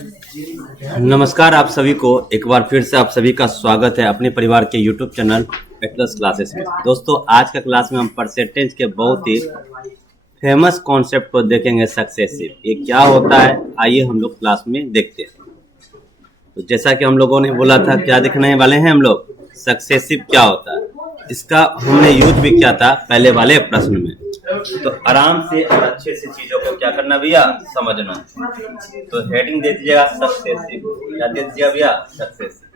नमस्कार आप सभी को एक बार फिर से आप सभी का स्वागत है अपने परिवार के YouTube चैनल एटलस क्लासेस में। दोस्तों आज का क्लास में हम परसेंटेज के बहुत ही फेमस कॉन्सेप्ट को देखेंगे, सक्सेसिव। ये क्या होता है आइए हम लोग क्लास में देखते हैं। तो जैसा कि हम लोगों ने बोला था, क्या देखने वाले हैं हम लोग, सक्सेसिव क्या होता है, इसका हमने यूज भी किया था पहले वाले प्रश्न में। तो आराम से और अच्छे से चीजों को क्या करना भैया, समझना। तो हेडिंग दे दीजिएगा सक्सेसिव। क्या दे दीजिएगा भैया, सक्सेसिव।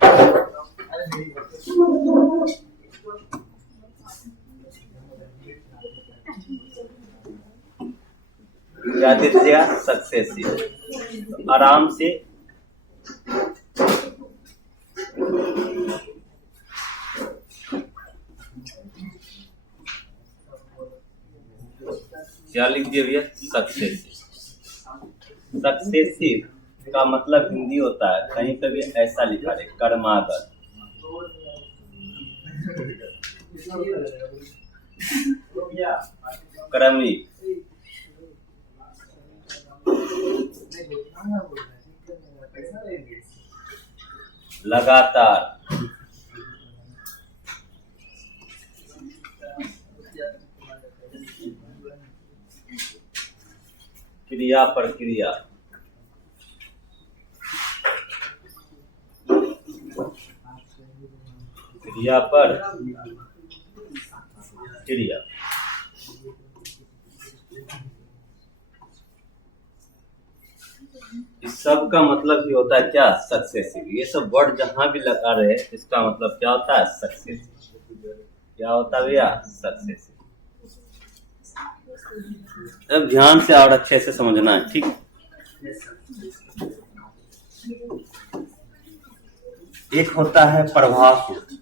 क्या दे दीजिएगा, सक्सेसिव। आराम से क्या लिख दिया भैया, सक्सेसिव। सक्सेसिव का मतलब हिंदी होता है, कहीं पे भी ऐसा लिखा है कर्मागत, क्रमिक, लगातार, क्रिया प्रक्रिया, क्रिया पर क्रिया। इस सब का मतलब ही होता है क्या, सक्सेसिव। ये सब वर्ड जहां भी लगा रहे इसका मतलब क्या होता है, सक्सेसिव। क्या होता है भैया, सक्सेसिव। अब ध्यान से और अच्छे से समझना है, ठीक। एक होता है प्रभाव सूत्र।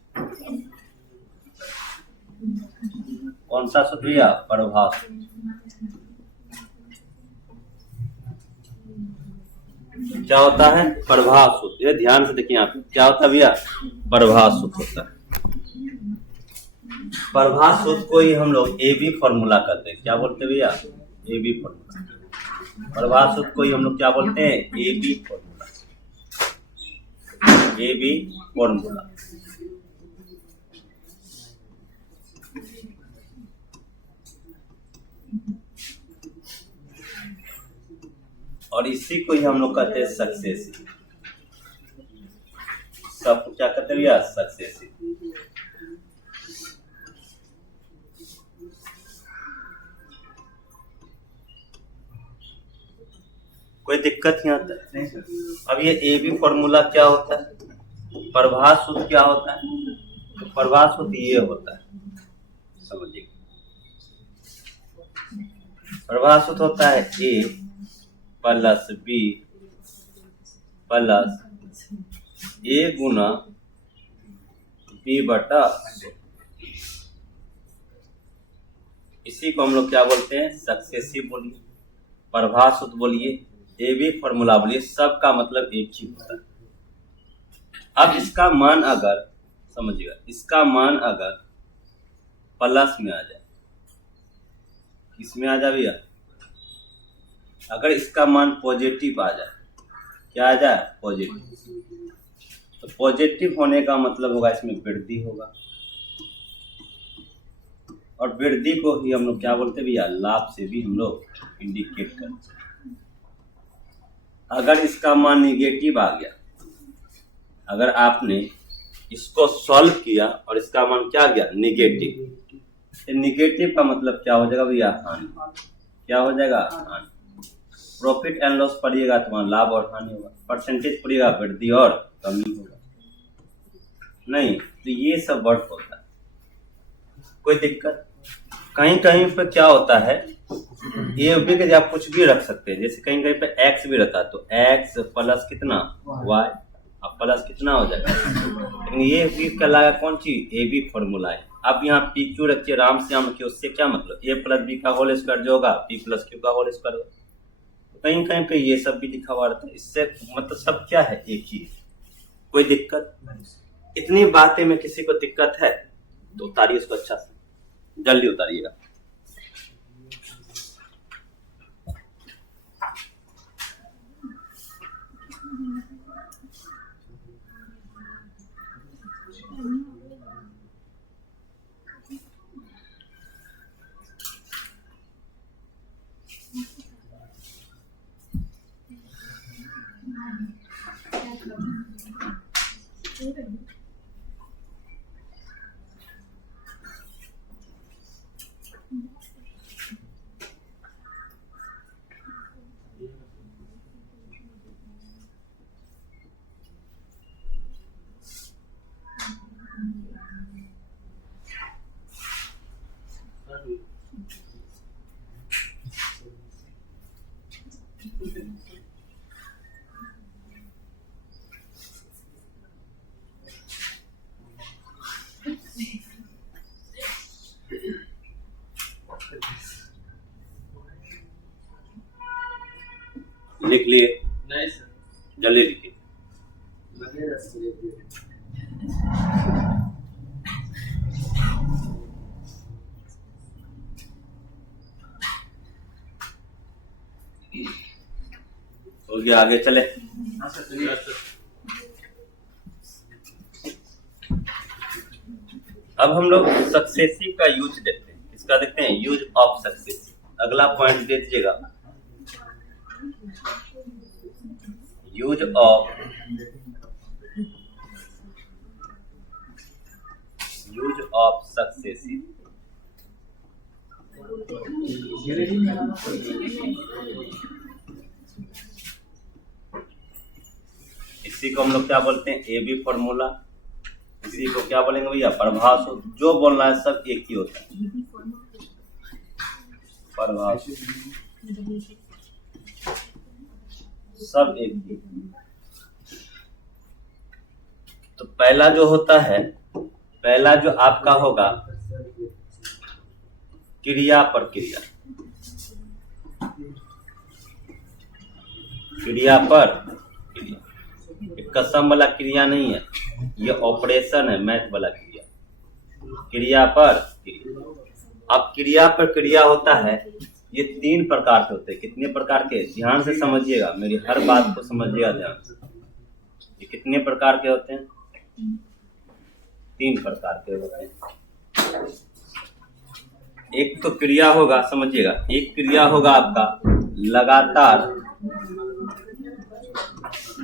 कौन सा सूत्र भैया, प्रभाव सूत्र। क्या होता है, प्रभाव सूत्र। ये ध्यान से देखिए आप, क्या होता है भैया, प्रभाव सूत्र होता है। प्रभाव सूत्र को ही हम लोग ए बी फॉर्मूला करते हैं। क्या बोलते हैं भैया, ए बी फॉर्मूला। प्रभाव सूत्र को ही हम लोग क्या बोलते हैं, A B formula. A B formula. और इसी को ही हम लोग कहते हैं सक्सेसिव। सबको क्या कहते हैं भैया, सक्सेसिव। कोई दिक्कत यहाँ तक? अब ये ए बी फॉर्मूला क्या होता है, प्रभाव सूत्र क्या होता है, तो प्रभाव सूत्र ये होता है, समझिए। प्रभाव सूत्र होता है ए प्लस बी प्लस ए गुना बी बटा। इसी को हम लोग क्या बोलते हैं, सक्सेसिव बोलिए, प्रभाव सूत्र बोलिए, ए बी फॉर्मूला बोलिए, सबका मतलब एक ही होता है। अब इसका मान अगर, समझिएगा, इसका मान अगर प्लस में आ जाए, किसमें आ जाए भैया, अगर इसका मान पॉजिटिव आ जाए, क्या आ जाए, पॉजिटिव, तो पॉजिटिव होने का मतलब होगा इसमें वृद्धि होगा। और वृद्धि को ही हम लोग क्या बोलते हैं भैया, लाभ से भी हम लोग इंडिकेट करते हैं। अगर इसका मान निगेटिव आ गया, अगर आपने इसको सॉल्व किया और इसका मान क्या गया, निगेटिव, तो निगेटिव का मतलब क्या हो जाएगा भैया, हानि। क्या हो जाएगा, हानि। प्रॉफिट एंड लॉस पढ़िएगा तो वहां लाभ और हानि होगा, परसेंटेज पढ़िएगा वृद्धि और कमी होगा। नहीं तो ये सब वर्ड होता है, कोई दिक्कत? कहीं कहीं पे क्या होता है, ये भी कि आप कुछ भी रख सकते हैं, जैसे कहीं कहीं पे एक्स भी रहता है, तो एक्स प्लस कितना, वाई, अब प्लस कितना हो जाएगा। लेकिन ये भी कहलाएगा कौन चीज, ए बी फॉर्मूला है। अब यहाँ पी क्यू रखिए, राम श्याम रखिए, उससे क्या मतलब, ए प्लस बी का होल स्क्वायर जो होगा, पी प्लस क्यू का होल स्क्वायर होगा। कहीं कहीं पे ये सब भी लिखा हुआ रहता है, इससे मतलब सब क्या है, एक ही है। कोई दिक्कत? इतनी बातें में किसी को दिक्कत है तो उतारिए इसको, अच्छा से जल्दी उतारिएगा। लिख लिए? नहीं सर। जल्दी लिखिए। हो गया, आगे चले। हाँ सर, चलिए सर। अब हम लोग सक्सेसिव का यूज देखते हैं। इसका देखते हैं, यूज ऑफ सक्सेसिव। अगला पॉइंट दे दीजिएगा, यूज ऑफ सक्सेसिव। इसी को हम लोग क्या बोलते हैं, ए बी फॉर्मूला। इसी को क्या बोलेंगे भैया, प्रभाव। जो बोलना है सब एक ही होता है, प्रभाव सब एक ही। तो पहला जो होता है, पहला जो आपका होगा क्रिया प्रक्रिया, क्रिया पर क्रिया। कसम वाला क्रिया नहीं है, ये ऑपरेशन है, मैथ वाला क्रिया। क्रिया पर क्रिया। अब क्रिया पर क्रिया होता है, ये 3 प्रकार के होते हैं। कितने प्रकार के, ध्यान से समझिएगा, मेरी हर बात को समझिएगा ध्यान से। ये कितने प्रकार के होते हैं, 3 प्रकार के होते हैं। एक तो क्रिया होगा, समझिएगा, एक क्रिया होगा आपका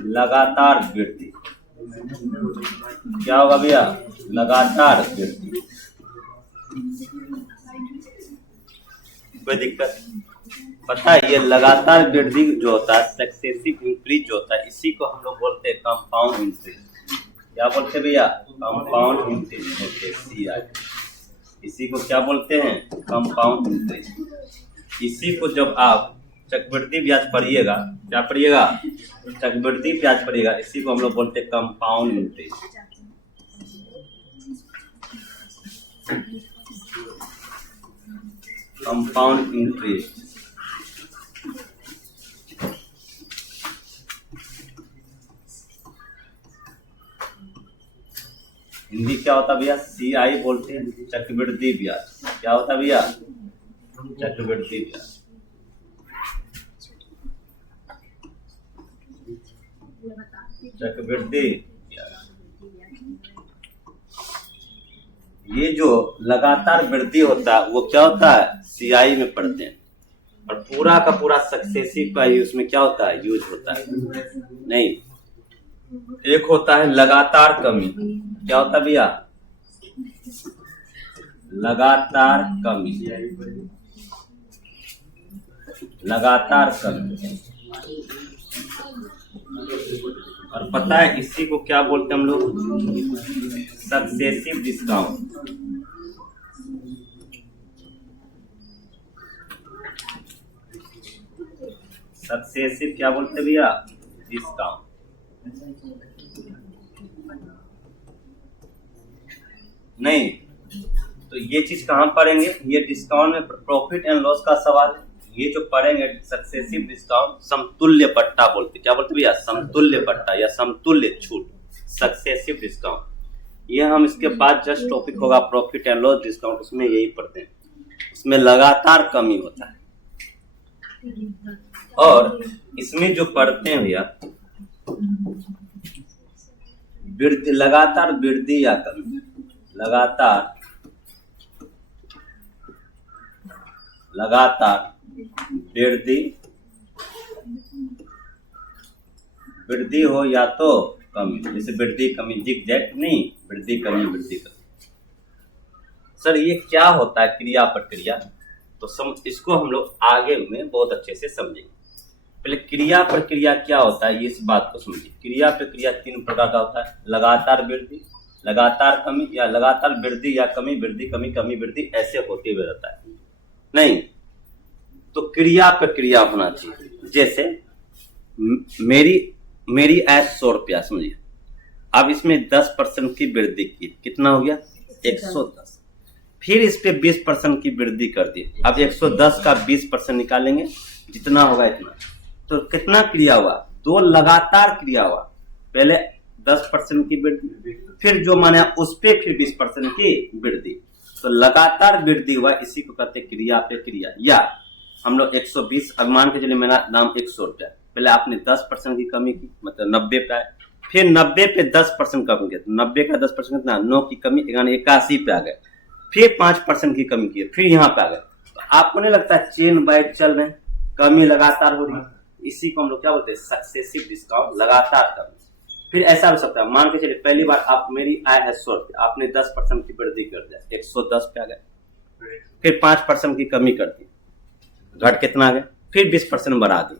लगातार वृद्धि। क्या होगा भैया, लगातार वृद्धि। कोई दिक्कत? पता है, ये लगातार वृद्धि जो होता है, सक्सेसिव इंक्रीज जो होता है, इसी को हम लोग बोलते हैं कंपाउंड इंक्रीज। क्या बोलते हैं भैया, कंपाउंड इंक्रीज बोलते हैं, CI। इसी को क्या बोलते हैं, कंपाउंड इंक्रीज। इसी को जब आप चक्रवृद्धि ब्याज पढ़िएगा, क्या पढ़िएगा, चक्रवृद्धि ब्याज पढ़िएगा, इसी को हम लोग बोलते हैं compound increase. Compound increase. Hindi क्या होता है भैया, CI बोलते हैं, चक्रवृद्धि ब्याज। क्या होता है भैया, चक्रवृद्धि ब्याज। चक्रवृद्धि ब्याज। ये जो लगातार वृद्धि होता है वो क्या होता है, CI में पढ़ते हैं। और पूरा का पूरा सक्सेसिव का ही उसमें क्या होता है, यूज होता है। नहीं, एक होता है लगातार कमी। क्या होता है भैया, लगातार कमी। लगातार कमी। और पता है इसी को क्या बोलते हैं हम लोग, सक्सेसिव डिस्काउंट। सक्सेसिव क्या बोलते हैं भैया, डिस्काउंट। नहीं, तो ये चीज कहाँ पढ़ेंगे, ये डिस्काउंट में प्रॉफिट एंड लॉस का सवाल है। ये जो पढ़ेंगे सक्सेसिव डिस्काउंट, समतुल्य पट्टा बोलते, क्या बोलते भैया, समतुल्य पट्टा या समतुल्य छूट, सक्सेसिव डिस्काउंट। ये हम इसके बाद जस्ट टॉपिक होगा प्रॉफिट एंड लॉस डिस्काउंट, उसमें यही पढ़ते हैं। उसमें लगातार कमी होता है। और इसमें जो पढ़ते हैं भैया, वृद्धि, लगातार वृद्धि या कमी, लगातार वृद्धि वृद्धि हो या तो कमी, जैसे वृद्धि कमी, जिगजैग नहीं, वृद्धि कमी। सर ये क्या होता है क्रिया प्रक्रिया, तो इसको हम लोग आगे में बहुत अच्छे से समझेंगे। पहले क्रिया प्रक्रिया क्या होता है, इस बात को समझिए। क्रिया प्रक्रिया 3 प्रकार का होता है, लगातार वृद्धि, लगातार कमी, या लगातार वृद्धि या कमी, वृद्धि कमी, कमी वृद्धि, ऐसे होते हुए रहता है। नहीं तो क्रिया प्रक्रिया होना चाहिए। जैसे मेरी आय 100 रुपया, समझिए, अब इसमें 10% की वृद्धि की, कितना हो गया 110। फिर इस पे 20% की वृद्धि कर दी, अब 110 का 20% निकालेंगे, जितना होगा इतना। तो कितना क्रिया हुआ, 2 लगातार क्रिया हुआ। पहले 10% की वृद्धि, फिर जो माने उस पे फिर 20% की वृद्धि, तो लगातार वृद्धि हुआ, इसी को कहते क्रिया पे क्रिया। या हम लोग 120, अब मान के चलिए मेरा दाम 100 रुपया, पहले आपने 10% की कमी की, मतलब 90 पे आए, फिर 90 पे 10% कम किया, तो 90 का 10% कितना, 9 की कमी, यानी 81 पे आ गए। फिर 5% की कमी की, फिर यहाँ पे आ गए। तो आपको नहीं लगता है चेन बाइट चल रहे हैं, कमी लगातार हो रही है, इसी को हम लोग क्या बोलते हैं, सक्सेसिव डिस्काउंट, लगातार कमी। फिर ऐसा हो सकता है, मान के चलिए पहली बार आप, मेरी आय है 100 रुपया, आपने 10% की वृद्धि कर दिया, 110 पे आ गए, फिर 5% की कमी कर दी, घट कितना आ गया, फिर 20% बढ़ा दी।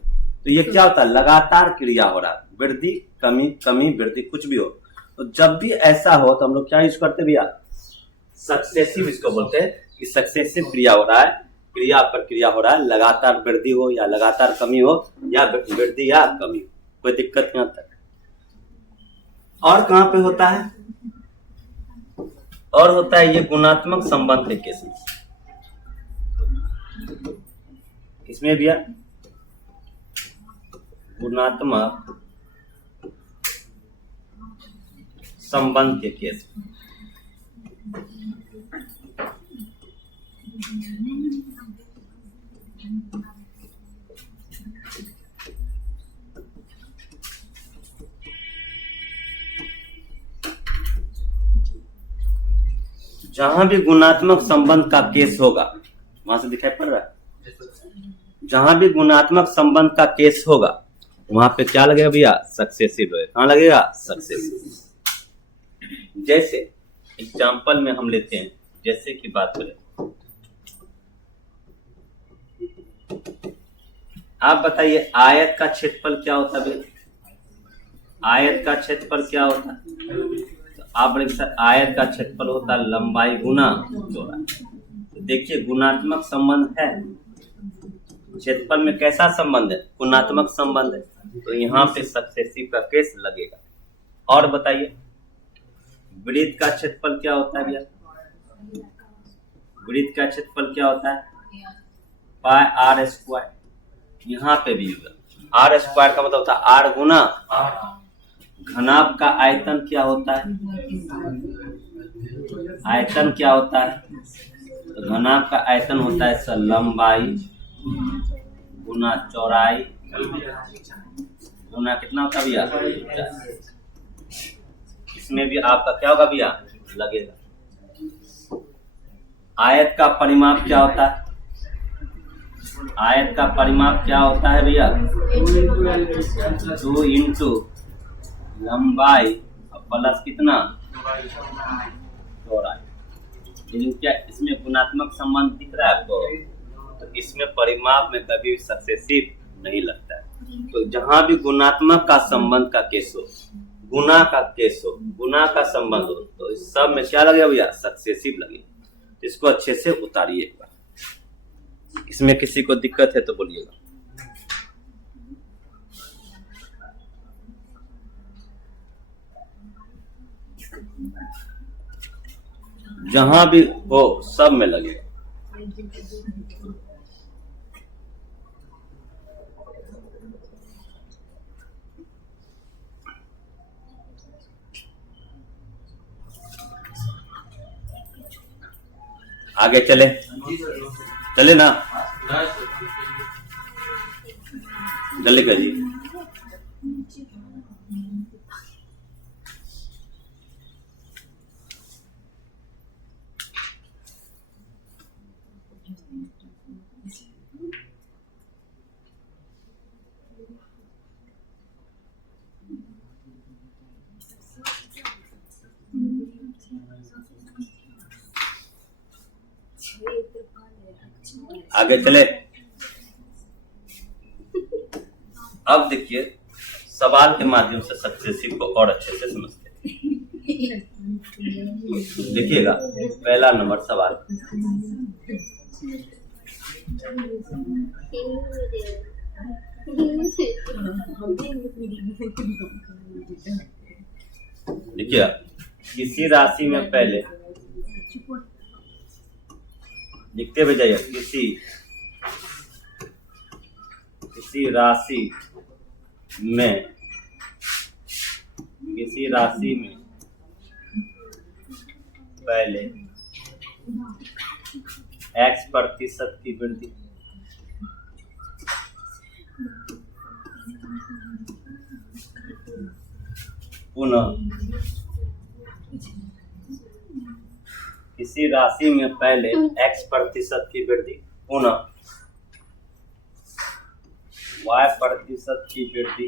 तो ये क्या होता है, लगातार क्रिया हो रहा है, वृद्धि कमी, कमी वृद्धि, कुछ भी हो। तो जब भी ऐसा हो तो हम लोग क्या यूज करते भैया, सक्सेसिव, इसको बोलते हैं कि सक्सेसिव क्रिया हो रहा है, क्रिया पर क्रिया हो रहा है, लगातार वृद्धि हो या लगातार कमी हो, या वृद्धि या कमी हो, कोई दिक्कत यहाँ तक। और कहां पे होता है, और होता है ये गुणात्मक संबंध के केस में। इसमें भैया गुणात्मक संबंध के केस में जहां भी गुणात्मक संबंध का केस होगा, वहां से दिखाई पड़ रहा है, जहां भी गुणात्मक संबंध का केस होगा वहां पे क्या लगेगा भैया, सक्सेसिव है। कहां लगेगा, सक्सेसिव। जैसे एग्जाम्पल में हम लेते हैं, जैसे की बात करें, आप बताइए आयत का क्षेत्रफल क्या होता है, आयत का क्षेत्रफल क्या होता है, तो आप बोलेंगे सर आयत का क्षेत्रफल होता है लंबाई गुना चौड़ाई। तो देखिए गुणात्मक संबंध है, क्षेत्रफल में कैसा संबंध है, गुणात्मक संबंध है, तो यहाँ पे सक्सेसिव का केस लगेगा। और बताइए वृत्त का क्षेत्रफल क्या होता है भैया, वृत्त का क्षेत्रफल क्या होता है, पाई आर स्क्वायर, यहाँ पे भी होगा। आर स्क्वायर का मतलब होता है आर गुना, घनाभ का आयतन क्या होता है, आयतन क्या होता है, तो घनाभ का आयतन होता है सर लंबाई गुना चौड़ाई गुना कितना होता है भैया, इसमें भी आपका क्या होगा भैया, लगेगा। आयत का परिमाप क्या होता है, आयत का परिमाप क्या होता है भैया, 2 इंटू लंबाई प्लस कितना चौड़ाई। लेकिन क्या इसमें गुणात्मक संबंध दिख रहा है आपको, तो इसमें परिमाप में कभी सक्सेसिव नहीं लगता है। तो जहां भी गुणात्मक का संबंध का केस हो, गुना का केस हो, गुना का संबंध हो, तो इस सब में क्या लगेगा भैया, सक्सेसिव लगेगा। इसको अच्छे से उतारिए एक बार, इसमें किसी को दिक्कत है तो बोलिएगा। जहां भी हो सब में लगेगा। आगे चले, चले ना, जल्दी करिए। आगे चले। अब देखिए सवाल के माध्यम से सक्सेसिव को और अच्छे से समझते हैं। देखिएगा पहला नंबर सवाल, देखिए किसी राशि में पहले लिखते हुए जाइए, किसी राशि में पहले x% की वृद्धि, पुनः किसी राशि में पहले x% की वृद्धि पुनः y% की वृद्धि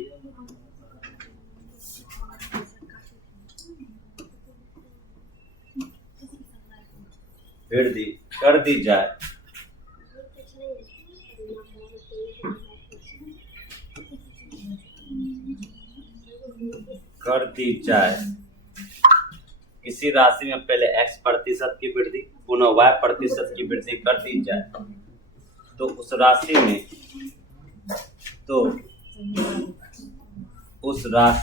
कर दी जाए किसी राशि में पहले x% की वृद्धि पुनः y% की वृद्धि कर दी जाए तो उस राशि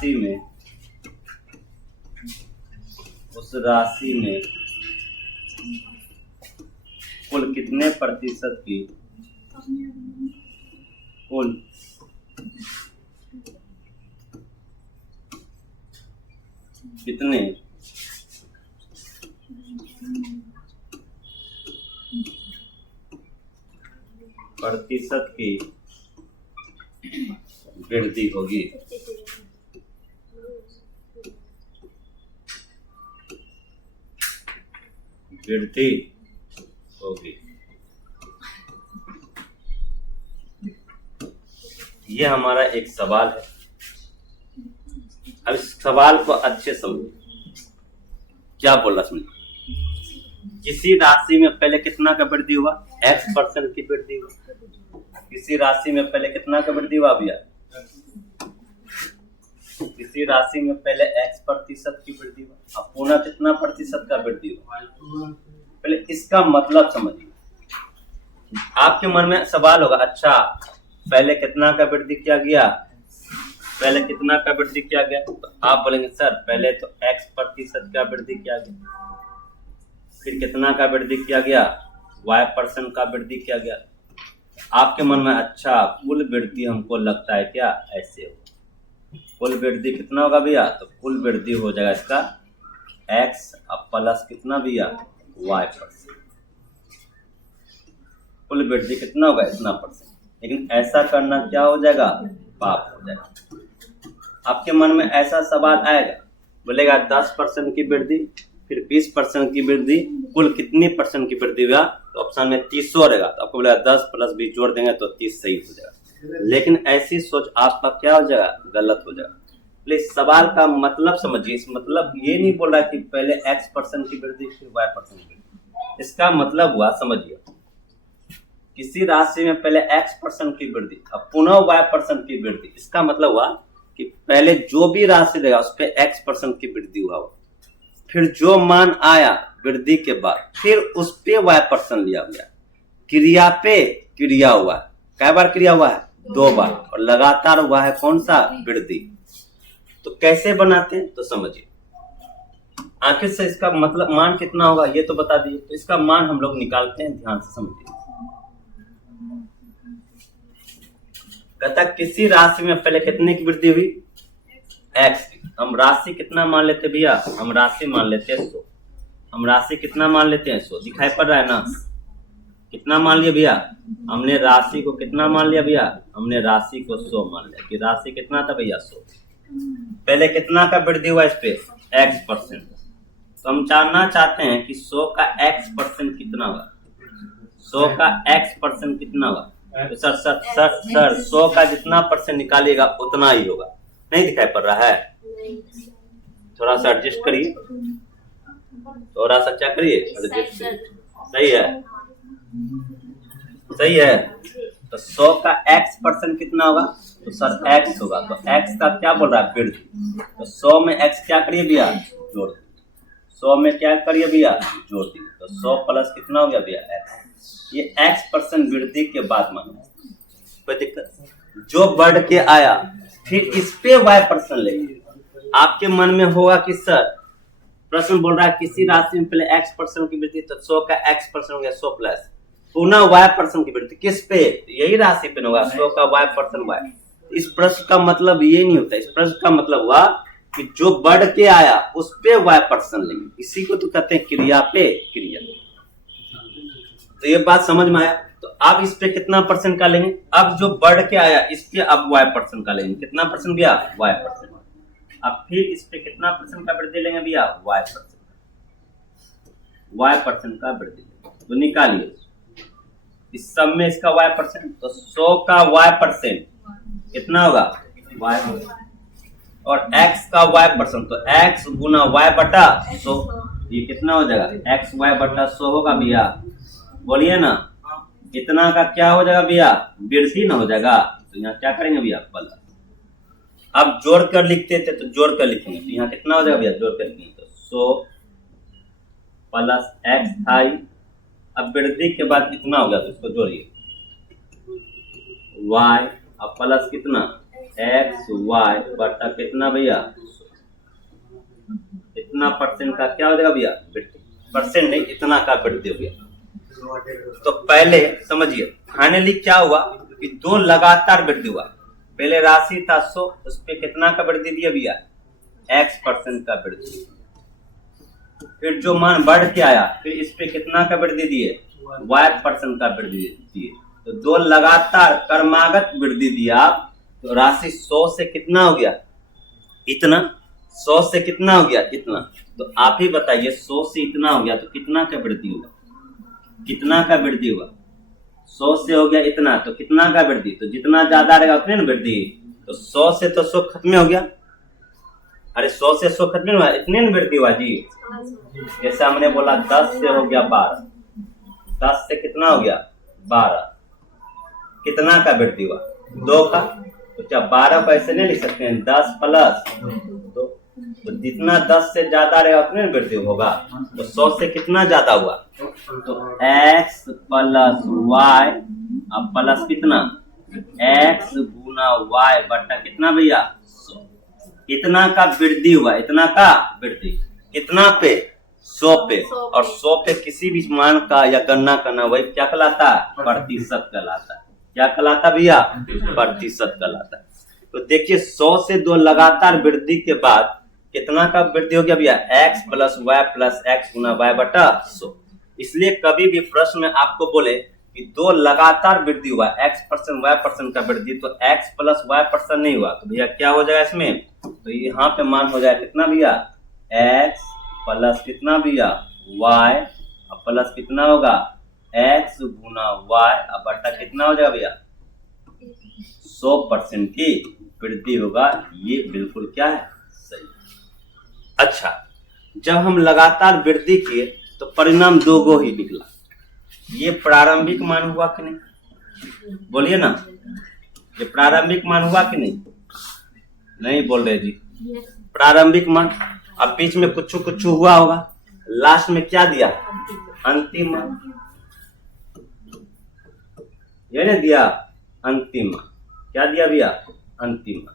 में कुल कितने प्रतिशत की कितने प्रतिशत की वृद्धि होगी। ये हमारा एक सवाल है। अब इस सवाल को अच्छे समझिए, क्या बोल रहा समझिए। किसी राशि में पहले कितना का वृद्धि हुआ, x% की वृद्धि हुआ। किसी राशि में पहले कितना का वृद्धि हुआ भैया, किसी राशि में पहले x% की वृद्धि हुआ, अब पुनः कितना प्रतिशत का वृद्धि हुआ। पहले इसका मतलब समझिए। आपके मन में सवाल होगा, अच्छा पहले कितना का वृद्धि किया गया, तो आप बोलेंगे सर पहले तो x% का वृद्धि किया गया, फिर कितना का वृद्धि किया गया, y% का वृद्धि किया गया। आपके मन में अच्छा कुल वृद्धि हमको लगता है क्या ऐसे हो, कुल वृद्धि कितना होगा भैया, तो कुल वृद्धि हो जाएगा इसका x अब प्लस कितना भैया y%। कुल वृद्धि कितना होगा इतना %। लेकिन ऐसा करना क्या हो जाएगा, पाप हो जाएगा। आपके मन में ऐसा सवाल आएगा, बोलेगा 10% की वृद्धि फिर 20% की वृद्धि, कुल कितनी परसेंट की वृद्धि हुआ, तो ऑप्शन में 30 रहेगा, तो आपको बोलेगा 10 + 20 जोड़ देंगे तो 30 सही हो जाएगा। लेकिन ऐसी सोच आपका क्या हो जाएगा, गलत हो जाएगा। प्लीज सवाल का मतलब समझिए। इस मतलब ये नहीं बोल रहा कि पहले x% की वृद्धि फिर y% की वृद्धि। इसका मतलब हुआ समझिए, किसी राशि में पहले x% की वृद्धि अब पुनः y% की वृद्धि। इसका मतलब हुआ कि पहले जो भी राशि देगा उस पर x% की वृद्धि हुआ, फिर जो मान आया वृद्धि के बाद फिर उस पे y% लिया गया। क्रिया पे क्रिया हुआ है, कई बार क्रिया हुआ है, 2 बार, और लगातार हुआ है कौन सा, वृद्धि। तो कैसे बनाते हैं तो समझिए। आखिर से इसका मतलब मान कितना होगा ये तो बता दिए, तो इसका मान हम लोग निकालते हैं, ध्यान से समझिए। कहता किसी राशि में पहले कितने की वृद्धि हुई, x। हम राशि कितना मान लेते भैया, हम राशि मान लेते हैं 100। हम राशि कितना मान लेते हैं 100, दिखाई पड़ रहा है ना। कितना मान लिया भैया, हमने राशि को कितना मान लिया भैया, हमने राशि को 100 मान लिया कि राशि कितना था भैया 100। पहले कितना का वृद्धि हुआ इस पे, x%। तो हम जानना चाहते हैं कि 100 का x% कितना होगा, 100 का x% कितना होगा। तो सर 100 का जितना % निकालिएगा उतना ही होगा। नहीं दिखाई पड़ रहा है, थोड़ा सा एडजस्ट करिए, थोड़ा सा चेक करिए, एडजस्ट करिए, सही है। सही है। तो 100 का x% कितना होगा? तो सर x होगा। तो x का क्या बोल रहा है? वृद्धि। तो 100 में x क्या करिए भैया? जोड़। 100 में क्या करिए भैया? जोड़ दी। तो 100 प्लस कितना हो गया भैया? x। ये x% वृद्धि के बाद मानो, कोई दिक्कत? जो बढ़ के आया फिर इस पे y% लेंगे। आपके मन में होगा कि सर प्रश्न बोल रहा है किसी राशि में पहले x% की वृद्धि, तो 100 का x% हो गया 100 प्लस पुनः y% की वृद्धि किस पे? यही राशि पे होगा 100 का y%। इस प्रश्न का मतलब ये नहीं होता। इस प्रश्न का मतलब हुआ कि जो बढ़ के आया उस पे y% लेंगे। इसी को तो कहते हैं क्रिया पे क्रिया। तो ये बात समझ में आया। तो अब इस पे कितना % का लेंगे? अब जो बढ़ के आया इस पे अब y% का लेंगे। कितना % भैया? y%। अब फिर इस पे कितना % का वृद्धि लेंगे भैया? y% का वृद्धि। तो निकालिए इस सब में इसका y%। तो 100 का y% कितना होगा? y होगा। और x का y%, तो x गुना y बटा 100, ये कितना हो जाएगा? xy बटा 100 होगा भैया। बोलिए ना, इतना का क्या हो जाएगा भैया? वृद्धि ना हो जाएगा। तो यहाँ क्या करेंगे भैया? प्लस। अब जोड़ कर लिखते थे तो जोड़ कर लिखेंगे। तो यहाँ कितना हो जाएगा भैया? जोड़ कर लिखेंगे तो 100 प्लस x था। अब वृद्धि के बाद कितना हो गया? तो इसको जोड़िए y, अब प्लस कितना? x y बटा कितना भैया? इतना % का क्या हो जाएगा भैया? वृद्धि। % नहीं, इतना का वृद्धि हो गया। तो पहले समझिए फाइनली क्या हुआ कि दो लगातार वृद्धि हुआ। पहले राशि था 100, उस पे कितना का वृद्धि दिया भैया? x% का वृद्धि। फिर जो मान बढ़ के आया फिर इस पे कितना का वृद्धि दिए? y% का वृद्धि दिए। तो दो लगातार क्रमागत वृद्धि दिया। तो राशि 100 से कितना हो गया? इतना। 100 से कितना हो गया? इतना। तो आप ही बताइए 100 से इतना हो गया तो कितना का वृद्धि होगा? कितना का वृद्धि हुआ? 100 से हो गया इतना, तो कितना का वृद्धि? तो जितना ज्यादा रहेगा उतने ना वृद्धि। तो 100 से तो 100 खत्म हो गया। अरे 100 से 100 खत्म हुआ, इतने ना वृद्धि हुआ जी। जैसे हमने बोला 10 से हो गया 12, 10 से कितना हो गया? 12। कितना का वृद्धि हुआ? 2 का। तो क्या 12 को ऐसे नहीं लिख सकते हैं? 10 प्लस 2। तो जितना 10 से ज्यादा रहेगा उतने वृद्धि होगा। तो 100 से कितना ज्यादा हुआ? तो x प्लस y, अब प्लस कितना? x गुना y बटा कितना भैया? 100। इतना का वृद्धि हुआ। इतना का वृद्धि कितना पे? 100 पे। और 100 पे किसी भी मान का या गणना करना वही क्या कहलाता है? प्रतिशत कहलाता है। क्या कहलाता भैया? प्रतिशत कहलाता है। तो देखिए 100 से दो लगातार वृद्धि के बाद कितना का वृद्धि हो गया भैया? x plus y plus x गुना y बटा 100। इसलिए कभी भी प्रश्न में आपको बोले कि दो लगातार वृद्धि हुआ x% y% का वृद्धि, तो x प्लस y% नहीं हुआ तो भैया क्या हो जाएगा इसमें? तो यहाँ पे मान हो जाएगा कितना भैया? x प्लस कितना भैया? y, अब प्लस कितना होगा? x गुना y, अब बटा कितना हो जाएगा भैया? 100% की वृद्धि होगा। ये बिल्कुल क्या है? सही। अच्छा, जब हम लगातार वृद्धि किए तो परिणाम 2 गो ही निकला। ये प्रारंभिक मान हुआ कि नहीं? बोलिए ना, ये प्रारंभिक मान हुआ कि नहीं? नहीं बोल रहे जी। प्रारंभिक मान। अब बीच में कुछ हुआ होगा, लास्ट में क्या दिया? अंतिम मान। ये नहीं दिया अंतिम मान। क्या दिया भैया? अंतिम मान।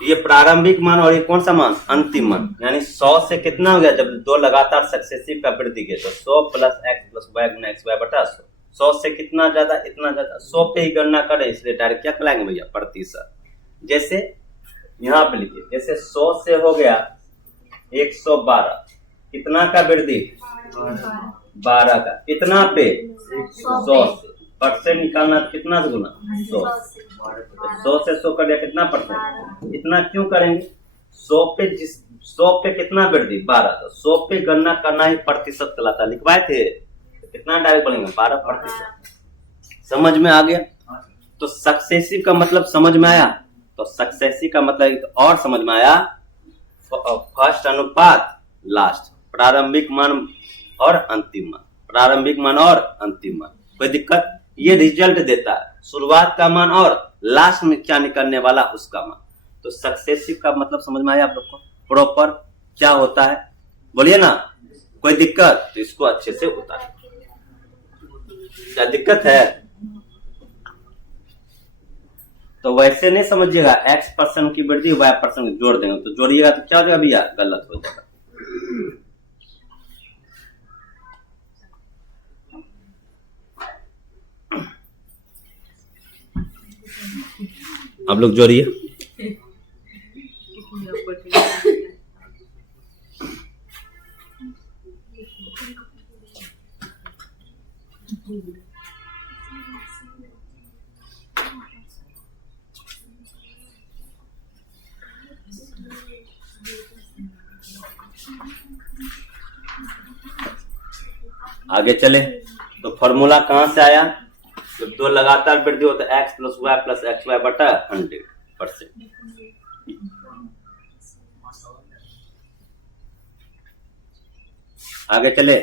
ये प्रारंभिक मान और ये कौन सा मान? अंतिम मान। यानी 100 से कितना हो गया? जब दो लगातार सक्सेसिव का वृद्धि के तो 100 प्लस x प्लस y गुना xy बटा 100। 100 से कितना ज्यादा? इतना ज्यादा। 100 पे ही गणना करें इसलिए डायरेक्ट क्या कहलाएंगे भैया? प्रतिशत। जैसे यहाँ पे लिखिए, जैसे 100 से हो गया 112, कितना का वृद्धि? 12 का। कितना पे? 100 से। % निकालना कितना से गुना? 100। 100 से 100 कर दिया, कितना %? इतना क्यों करेंगे? 100 पे कितना वृद्धि? 12। तो 100 पे गणना करना ही प्रतिशत कहलाता है। लिखवाए थे तो कितना डायरेक्ट बोलेंगे? 12%। समझ में आ गया? तो सक्सेसिव का मतलब समझ में आया। तो सक्सेसिव का मतलब और समझ में आया, फर्स्ट अनुपात लास्ट, प्रारंभिक मान और अंतिम मान, प्रारंभिक मान और अंतिम मान। कोई दिक्कत? ये रिजल्ट देता है, शुरुआत का मान और लास्ट में क्या निकलने वाला उसका मान। तो सक्सेसिव का मतलब समझ में आया आप लोग को? प्रॉपर क्या होता है बोलिए ना, कोई दिक्कत? तो इसको अच्छे से उतार। क्या दिक्कत है? तो वैसे नहीं समझिएगा, x% की वृद्धि y% जोड़ देंगे तो जोड़िएगा तो क्या हो जाएगा भैया? गलत हो जाएगा। आप लोग जोड़िए। आगे चले तो फॉर्मूला कहां से आया? जब दो लगातार वृद्धि होता है x + y + xy बटा 100%। आगे चले।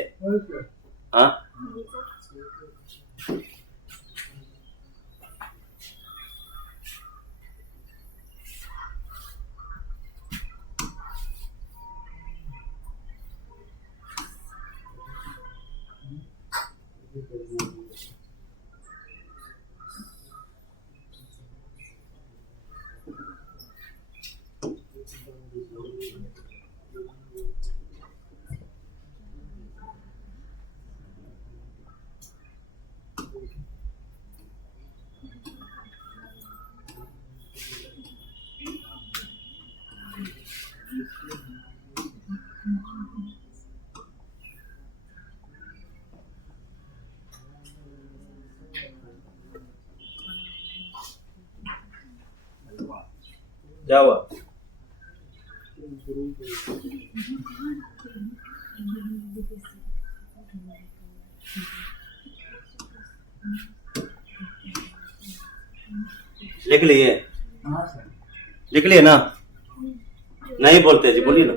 हाँ क्या हुआ? लिख लिए? लिख लिए ना? नहीं बोलते जी, बोलिए ना।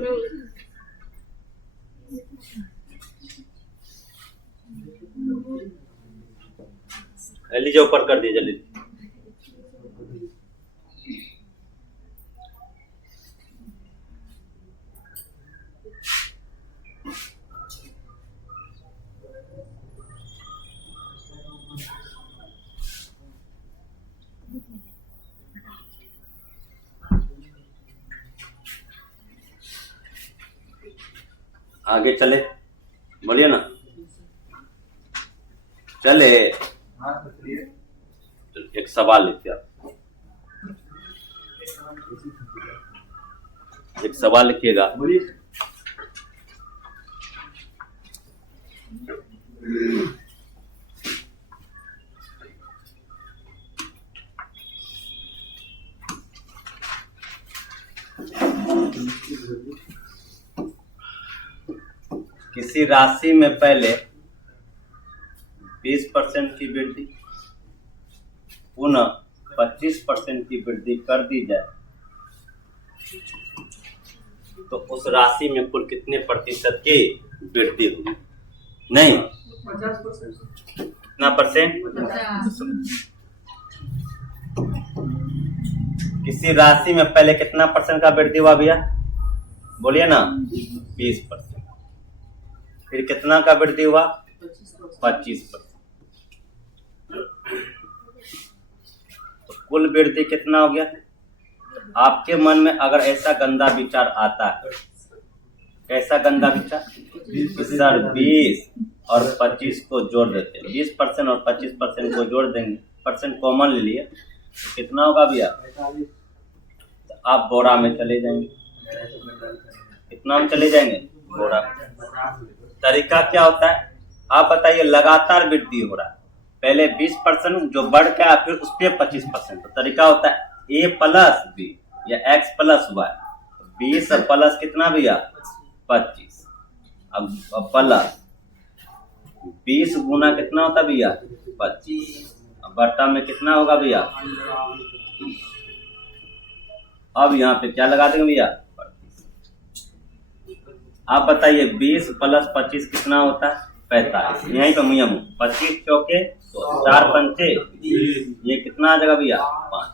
लीजिए ऊपर कर दीजिए जल्दी। आगे चले, बोलिए ना। चले एक सवाल लिखिए आप, एक सवाल लिखिएगा। किसी राशि में पहले 20% की वृद्धि पुनः 25% की वृद्धि कर दी जाए तो उस राशि में कुल कितने प्रतिशत की वृद्धि होगी? नहीं 50%। कितना परसेंट? किसी राशि में पहले कितना % का वृद्धि हुआ भैया? बोलिए ना। 20%। फिर कितना का वृद्धि हुआ? 25%। तो कुल वृद्धि कितना हो गया? आपके मन में अगर ऐसा गंदा विचार आता है, कैसा गंदा विचार? सर 20 और 25 को जोड़ देते हैं, 20% और 25% को जोड़ देंगे, परसेंट कॉमन ले लिए तो कितना होगा भैया? तो आप बोरा में चले जाएंगे। कितना में चले जाएंगे? बोरा। तरीका क्या होता है आप बताइए? लगातार वृद्धि हो रहा है, पहले 20% जो बढ़ के फिर उस पर 25%। तो तरीका होता है a + b या x + y। 20 प्लस कितना भैया? 25। अब प्लस 20 गुना कितना होता भैया? 25। अब बट्टा में कितना होगा भैया? अब यहाँ पे क्या लगा देंगे भैया? आप बताइए 20 + 25 कितना होता है? 45। यहीं पे मुझे 25 चौके 4 पंचे, ये कितना आ जाएगा भैया 5।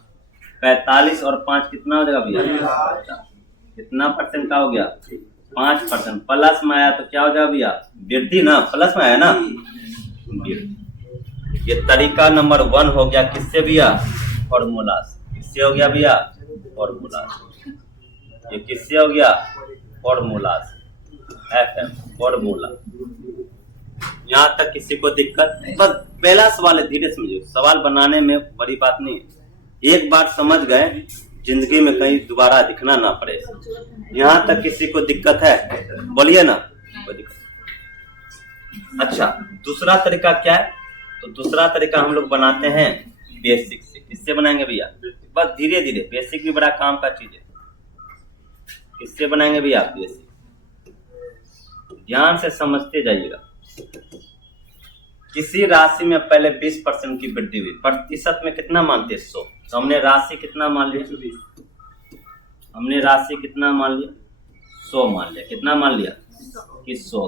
45 और 5 कितना हो जाएगा भैया, कितना परसेंट का हो गया 5%। प्लस में आया तो क्या हो जाएगा भैया वृद्धि ना, प्लस में आया ना वृद्धि। ये तरीका नंबर 1 हो गया किससे भैया, फॉर्मूला से। किससे हो गया भैया, फॉर्मूला से। ये किससे हो गया, फॉर्मूला से, FM फॉर्मूला। यहाँ तक किसी को दिक्कत, बस पहला सवाल है, धीरे समझिए, सवाल बनाने में बड़ी बात नहीं है, एक बार समझ गए जिंदगी में कहीं दोबारा दिखना ना पड़े। यहाँ तक किसी को दिक्कत है, बोलिए ना, कोई दिक्कत। अच्छा, दूसरा तरीका क्या है, तो दूसरा तरीका हम लोग बनाते हैं बेसिक से। किससे बनाएंगे भैया, बस धीरे धीरे, बेसिक भी बड़ा काम का चीज है। किससे बनाएंगे भैया, बेसिक, ध्यान से समझते जाइएगा। किसी राशि में पहले 20% की वृद्धि हुई, प्रतिशत में कितना मानते हैं 100, तो हमने राशि कितना मान लिया, हमने राशि कितना मान लिया 100 मान लिया। कितना मान लिया कि 100,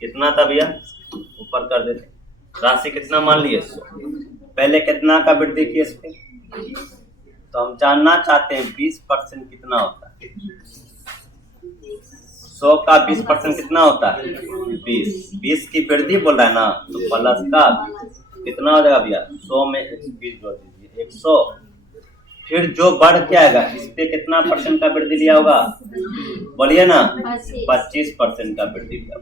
कितना था भैया ऊपर कर देते, राशि कितना मान लिया 100, पहले कितना का वृद्धि की इस पे, तो हम जानना चाहते हैं 20% कितना होता है, 100 का 20% कितना होता है 20 की वृद्धि बोल रहा है ना, तो प्लस का कितना हो जाएगा भैया 100 में 20 जोड़ दीजिए 100, फिर जो बढ़ के आएगा इस पे कितना परसेंट का वृद्धि लिया होगा, बोलिए ना 25% का वृद्धि लिया,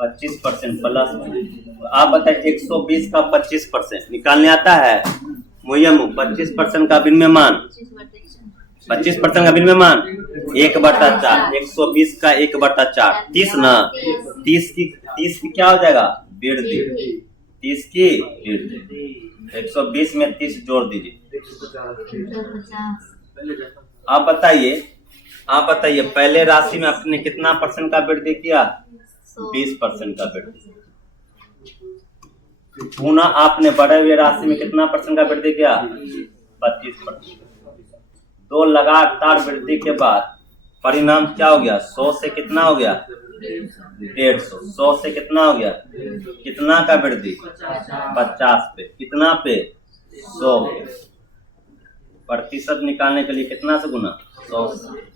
25% प्लस में। आप बताइए 120 का 25% निकालने आता है, मुयम 25% का विनिर्माण, 25% का विनिर्माण 1/4, 120 का 1/4, 30 ना, 30 की क्या हो जाएगा वृद्धि, 30 की वृद्धि, 120 में 30 जोड़ दीजिए। आप बताइए पहले राशि में आपने कितना परसेंट का वृद्धि किया, 20% का वृद्धि। पुनः आपने बढ़े हुए राशि में कितना परसेंट का वृद्धि किया, 25%। दो लगातार वृद्धि के बाद परिणाम क्या हो गया, 100 से कितना हो गया 150, 100 से कितना हो गया, कितना का वृद्धि 50 पे, कितना पे 100 पे। प्रतिशत निकालने के लिए कितना से गुना 100 से,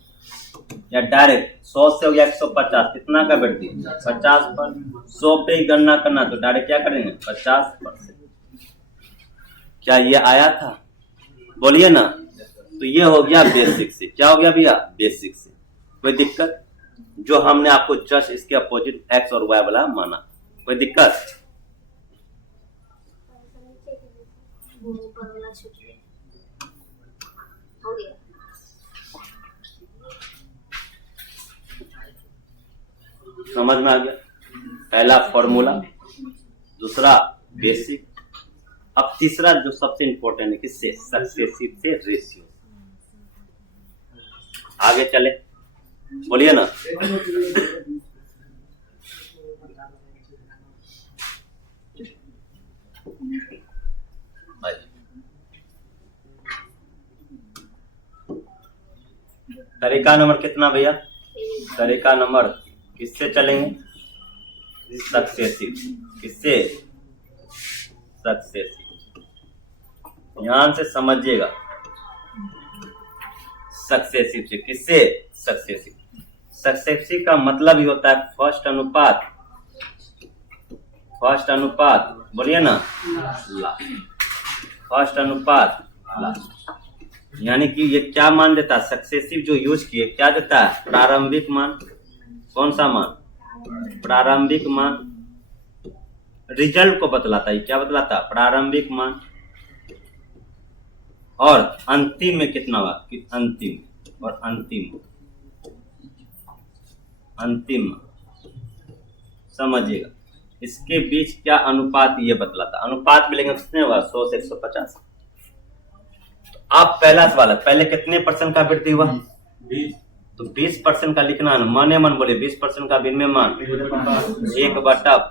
या डायरेक्ट 100 से हो गया 150, कितना का वृद्धि 50 पर, 100 पे ही गणना करना, तो डायरेक्ट क्या करेंगे 50%। क्या ये आया था, बोलिए ना। तो ये हो गया बेसिक से, क्या हो गया भैया बेसिक से, कोई दिक्कत, जो हमने आपको जस्ट इसके अपोजिट एक्स और वाई वाला माना, कोई दिक्कत। समझ में आ गया, पहला फॉर्मूला, दूसरा बेसिक, अब तीसरा जो सबसे इंपॉर्टेंट है किससे, सक्सेसिव से रेशियो। आगे चले, बोलिए ना। तरीका नंबर कितना भैया, तरीका नंबर किससे चलेंगे, सक्सेसिव, किससे सक्सेसिव, ध्यान से समझिएगा, सक्सेसिव से, किससे सक्सेसिव। सक्सेसिव का मतलब ही होता है फर्स्ट अनुपात, बोलिए ना लास्ट, फर्स्ट अनुपात लास्ट। यानी कि ये क्या मान देता है, सक्सेसिव जो यूज किए क्या देता है, प्रारंभिक मान, कौन सा मान, प्रारंभिक मान, रिजल्ट को बतलाता है, क्या बतलाता है प्रारंभिक मान, और अंतिम में कितना हुआ, अंतिम और अंतिम समझिएगा, इसके बीच क्या अनुपात ये बतलाता, अनुपात मिलेंगे कितने हुआ 100 से 150। आप पहला सवाल है, पहले कितने परसेंट का वृद्धि हुआ 20, तो 20% का लिखना है, माने मन बोले 20% का विनिर्माण 1/5,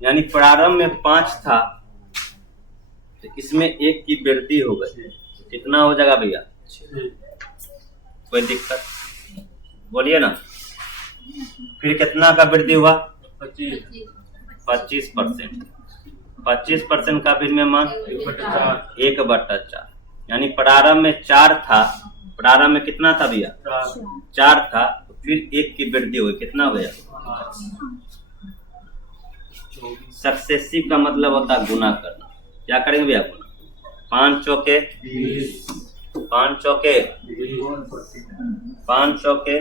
यानी प्रारंभ में 5 था तो इसमें 1 की वृद्धि हो गई, कितना हो जाएगा भैया, कोई दिक्कत, बोलिए ना। फिर कितना का वृद्धि हुआ 25%, 25% का विनिर्माण 1/4, यानी प्रारंभ में 4 था, प्रारंभ में कितना था भैया 4 था, तो फिर 1 की वृद्धि हुई, कितना हो गया। सक्सेसिव का मतलब होता है गुना करना। क्या करेंगे भैया गुना, 5 चौके 5 चौके 5 चौके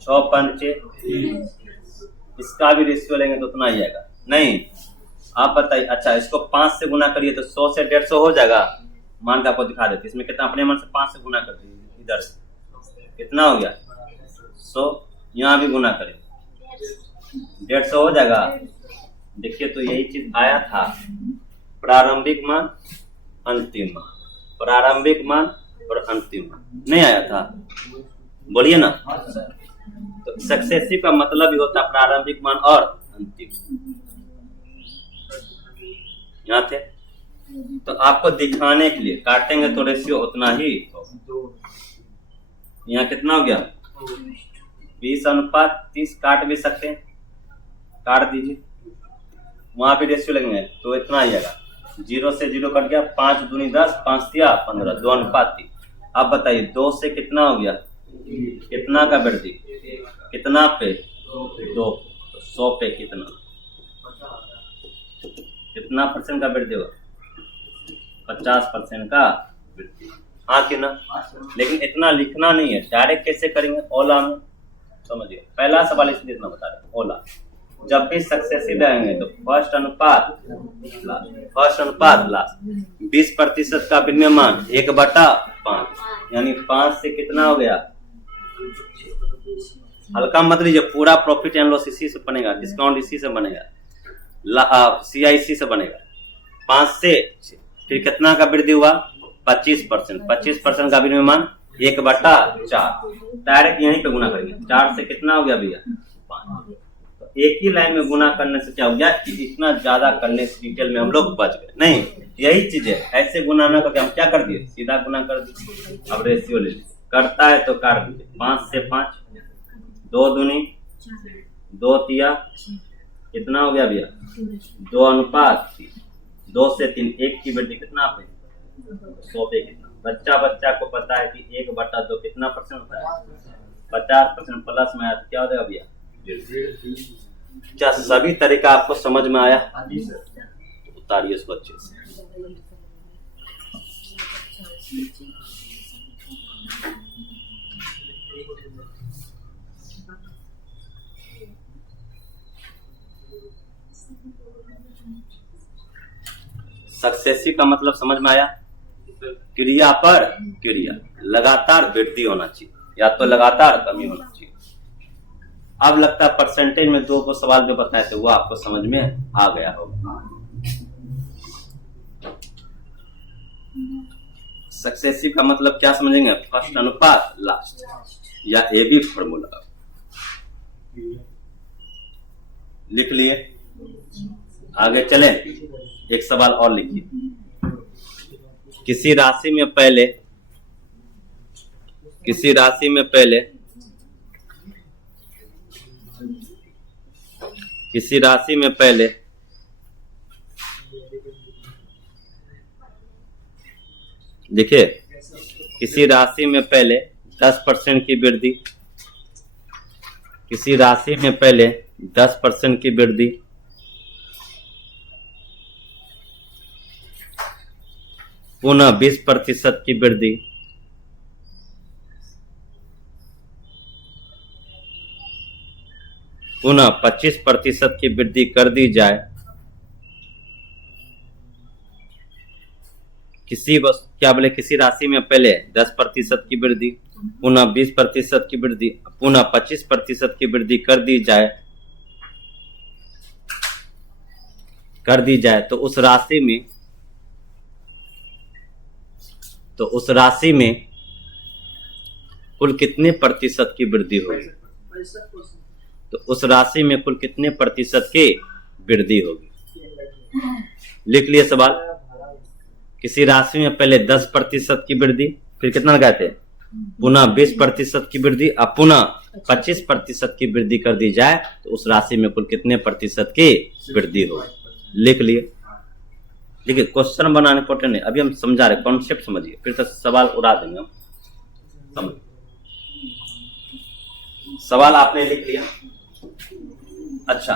6 पंचे, इसका भी रेशियो लेंगे तो उतना ही आएगा। नहीं आप बताइए, अच्छा इसको 5 से गुना करिए तो 100 से 150 हो जाएगा। मान के आपको दिखा देते, इसमें कितना, अपने मन से 5 से गुना कर दीजिए, इधर से कितना हो गया 100, यहाँ भी गुना करें 150 हो जाएगा। देखिए तो यही चीज आया था, प्रारंभिक मान अंतिम मान, प्रारंभिक मान और अंतिम मान नहीं आया था, बोलिए ना। तो सक्सेसिव का मतलब ही होता प्रारंभिक मान और अंतिम, यहाँ थे। तो आपको दिखाने के लिए काटेंगे तो रेशियो उतना ही, यहाँ कितना हो गया 20:30, काट भी सकते हैं, काट दीजिए, वहां भी रेशियो लगेंगे तो इतना ही आएगा, 0 से 0 कट गया, 5 दूनी 10, 5 तिया 15, 2:3। अब बताइए 2 से कितना हो गया, कितना का वृद्धि, कितना पे 2, तो 100 पे कितना परसेंट का वृद्धि होगा, 50% का वृद्धि। हाँ कि ना, लेकिन इतना लिखना नहीं है, डायरेक्ट कैसे करेंगे ओला में, समझिए। पहला सवाल इसलिए इतना बता रहे, ओला जब भी सक्सेसिव आएंगे तो फर्स्ट अनुपात लास्ट, 20% का विनिर्माण 1/5, यानी 5 से कितना हो गया, हल्का मत लीजिए, पूरा प्रॉफिट एंड लॉस इसी से बनेगा, डिस्काउंट इसी से बनेगा, CIC से बनेगा। 5 से फिर कितना का वृद्धि हुआ 25% का विनिर्माण 1/4, डायरेक्ट यहीं पे गुना करेंगे, 4 से कितना हो गया भैया 5। तो एक ही लाइन में गुना करने से क्या हो गया कि इतना ज्यादा करने से डिटेल में हम लोग बच गए नहीं, यही चीज है। ऐसे गुना ना करके हम क्या कर दिए, सीधा गुना कर दिए। अब रेशियो ले लीजिए, करता है तो काट दीजिए, 5 से 5, 2 दूनी 2 तिया, कितना हो गया भैया 2:3, 2 से 3, 1 की वृद्धि कितना पे 100 पे कितना। बच्चा को पता है कि 1/2 कितना परसेंट होता है 50%, प्लस में आया तो क्या हो जाएगा भैया। क्या सभी तरीका आपको समझ में आया, उतारिए इसको अच्छे से। सक्सेसिव का मतलब समझ में आया, क्रिया पर क्रिया लगातार वृद्धि होना चाहिए या तो लगातार कमी होना चाहिए। अब लगता है परसेंटेज में 2 को सवाल जो बताए थे वो आपको समझ में आ गया होगा। सक्सेसिव का मतलब क्या समझेंगे, फर्स्ट अनुपात लास्ट या AB फॉर्मूला लिख लिए। आगे चलें, एक सवाल और लिखिए, किसी राशि में पहले 10% की वृद्धि, किसी राशि में पहले 10% की वृद्धि पुनः 20% की वृद्धि, पुनः 25% की वृद्धि कर दी जाए, किसी राशि में पहले 10% की वृद्धि, पुनः 20% की वृद्धि, पुनः 25% की वृद्धि कर दी जाए तो उस राशि में कुल कितने प्रतिशत की वृद्धि होगी, तो उस राशि में कुल कितने प्रतिशत की वृद्धि होगी। लिख लिए सवाल, किसी राशि में पहले 10% की वृद्धि, फिर कितना लगाए थे पुनः 20% की वृद्धि, अब पुनः 25% की वृद्धि कर दी जाए तो उस राशि में कुल कितने प्रतिशत की वृद्धि होगी। लिख लिए। देखिए क्वेश्चन बनाने इंपॉर्टेंट नहीं, अभी हम समझा रहे, कॉन्सेप्ट समझिए, फिर तो सवाल उड़ा देंगे हम। समझ, सवाल आपने लिख लिया। अच्छा,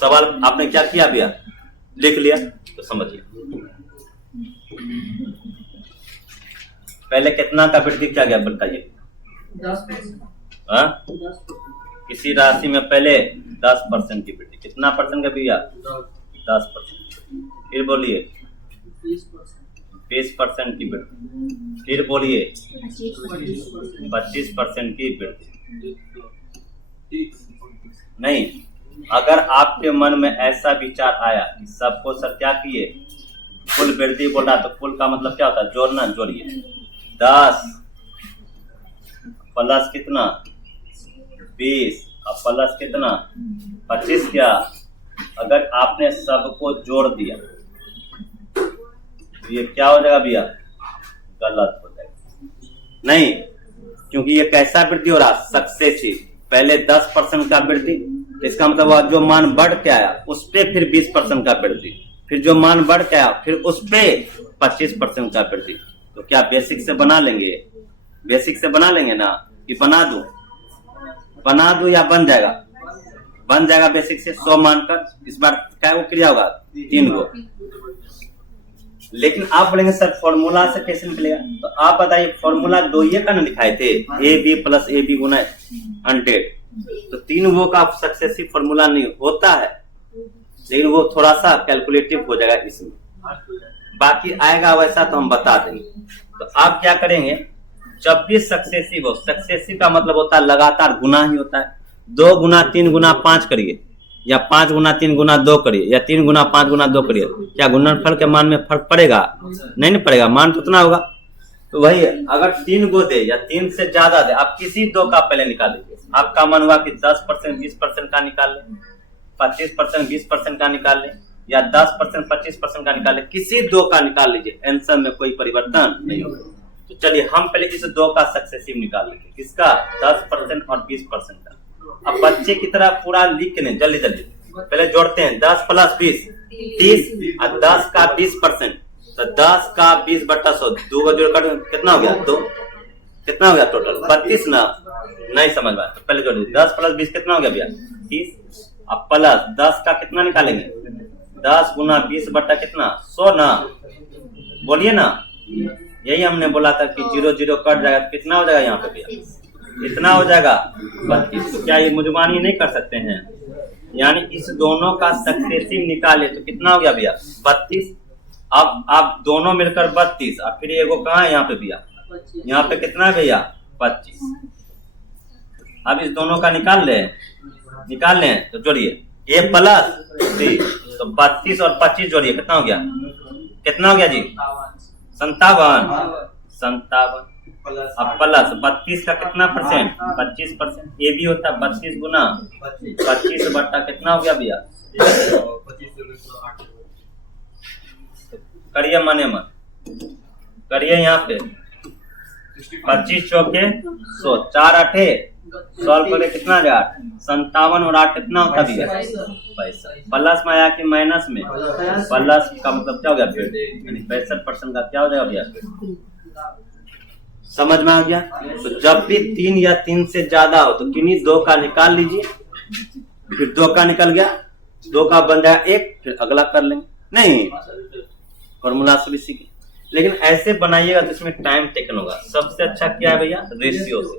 सवाल आपने क्या किया भैया, लिख लिया, तो समझिए पहले कितना का वृद्धि क्या गया बताइए। 10%। हाँ, किसी राशि में पहले 10% की वृद्धि, कितना परसेंट का भैया, 10%। फिर बोलिए 20% की वृद्धि, फिर बोलिए 25% की वृद्धि। नहीं, अगर आपके मन में ऐसा विचार आया कि सबको सर क्या किए, कुल वृद्धि बोला, तो कुल का मतलब क्या होता है, जोड़ना, जोड़िए 10 प्लस कितना 20 और प्लस कितना 25, क्या अगर आपने सबको जोड़ दिया तो ये क्या हो जाएगा भैया, गलत हो जाएगा। नहीं, क्योंकि ये कैसा वृद्धि हो रहा, सक्सेसिव। पहले 10% का वृद्धि, इसका मतलब जो मान बढ़ के आया उस पे फिर 20% का वृद्धि, फिर जो मान बढ़ के आया फिर उस पे 25% का वृद्धि। तो क्या बेसिक से बना लेंगे, बेसिक से बना लेंगे ना, कि बना दूं या बन जाएगा, बन जाएगा बेसिक से 100 मानकर। इस बार क्या वो क्रिया होगा, 3 गो। लेकिन आप बोलेंगे सर फॉर्मूला से कैसे निकलेगा, तो आप बताइए, फॉर्मूला 2 ये का ना दिखाए थे, AB प्लस AB गुना 100, तो 3 वो का सक्सेसिव फॉर्मूला नहीं होता है, लेकिन वो थोड़ा सा कैलकुलेटिव हो जाएगा इसमें, बाकी आएगा वैसा तो हम बता देंगे। तो आप क्या करेंगे, जब भी सक्सेसिव हो, सक्सेसिव का मतलब होता है लगातार गुना ही होता है। 2 गुना 3 गुना 5 करिए, या 5 गुना 3 गुना 2 करिए, या 3 गुना 5 गुना 2 करिए, क्या गुणनफल के मान में फर्क पड़ेगा, नहीं पड़ेगा, मान तो उतना होगा। तो वही अगर 3 गो दे या 3 से ज्यादा दे, आप किसी 2 का पहले निकाल लीजिए। आपका मन हुआ कि 10% 20% का निकाल ले, 25% 20% का निकाल ले, या 10% 25% का निकाल ले, किसी 2 का निकाल लीजिए, आंसर में कोई परिवर्तन नहीं होगा। तो चलिए हम पहले इस 2 का सक्सेसिव निकाल लेंगे, किसका, 10% और 20% का। अब बच्चे की तरह पूरा लिख के नहीं, जल्दी जल्दी पहले जोड़ते हैं, 10 प्लस 20 30, और 10 का 20%, तो 10 का 20 बटा 100, 2 को जोड़कर कितना हो गया, 2, कितना हो गया टोटल 32 ना, नहीं समझ में आया, तो पहले जोड़िए 10 प्लस 20 कितना हो गया भैया 30, अब प्लस 10 का कितना निकालेंगे, 10 गुना 20 बटा कितना 100 ना, बोलिए ना, यही हमने बोला था कि 0 0 कट जाएगा, कितना हो जाएगा यहाँ पे भैया, इतना हो जाएगा 32। तो क्या ये मुजमानी नहीं कर सकते हैं, यानी इस दोनों का सक्सेसिव निकाले तो कितना हो गया भैया 32। अब आप दोनों मिलकर 32, और फिर एगो कहाँ है यहाँ पे भैया, यहाँ पे कितना है भैया 25। अब इस दोनों का निकाल लें तो जोड़िए, ए प्लस सी, तो 32 और 25 जोड़िए, कितना हो गया जी 57। अब प्लस 32 का कितना परसेंट, 25%, ये भी होता है 32 गुना 25 बट्टा कितना हो गया भैया, करिए मने मन करिए, यहाँ पे 25 चौके 100, 4 8 सॉल्व करके कितना गया 57, और 8 कितना होता भैया पैसा, प्लस में आया कि माइनस में, प्लस का मतलब क्या हो गया, यानी 65% का क्या हो जाएगा भैया, समझ में आ गया। तो जब भी 3 या 3 से ज्यादा हो तो किन्हीं 2 का निकाल लीजिए, फिर 2 का निकल गया, 2 का बन जाएगा 1, फिर अगला कर लेंगे, नहीं फॉर्मूला से भी सीखे, लेकिन ऐसे बनाइएगा तो इसमें टाइम टेकन होगा। सबसे अच्छा क्या है भैया, रेशियो से।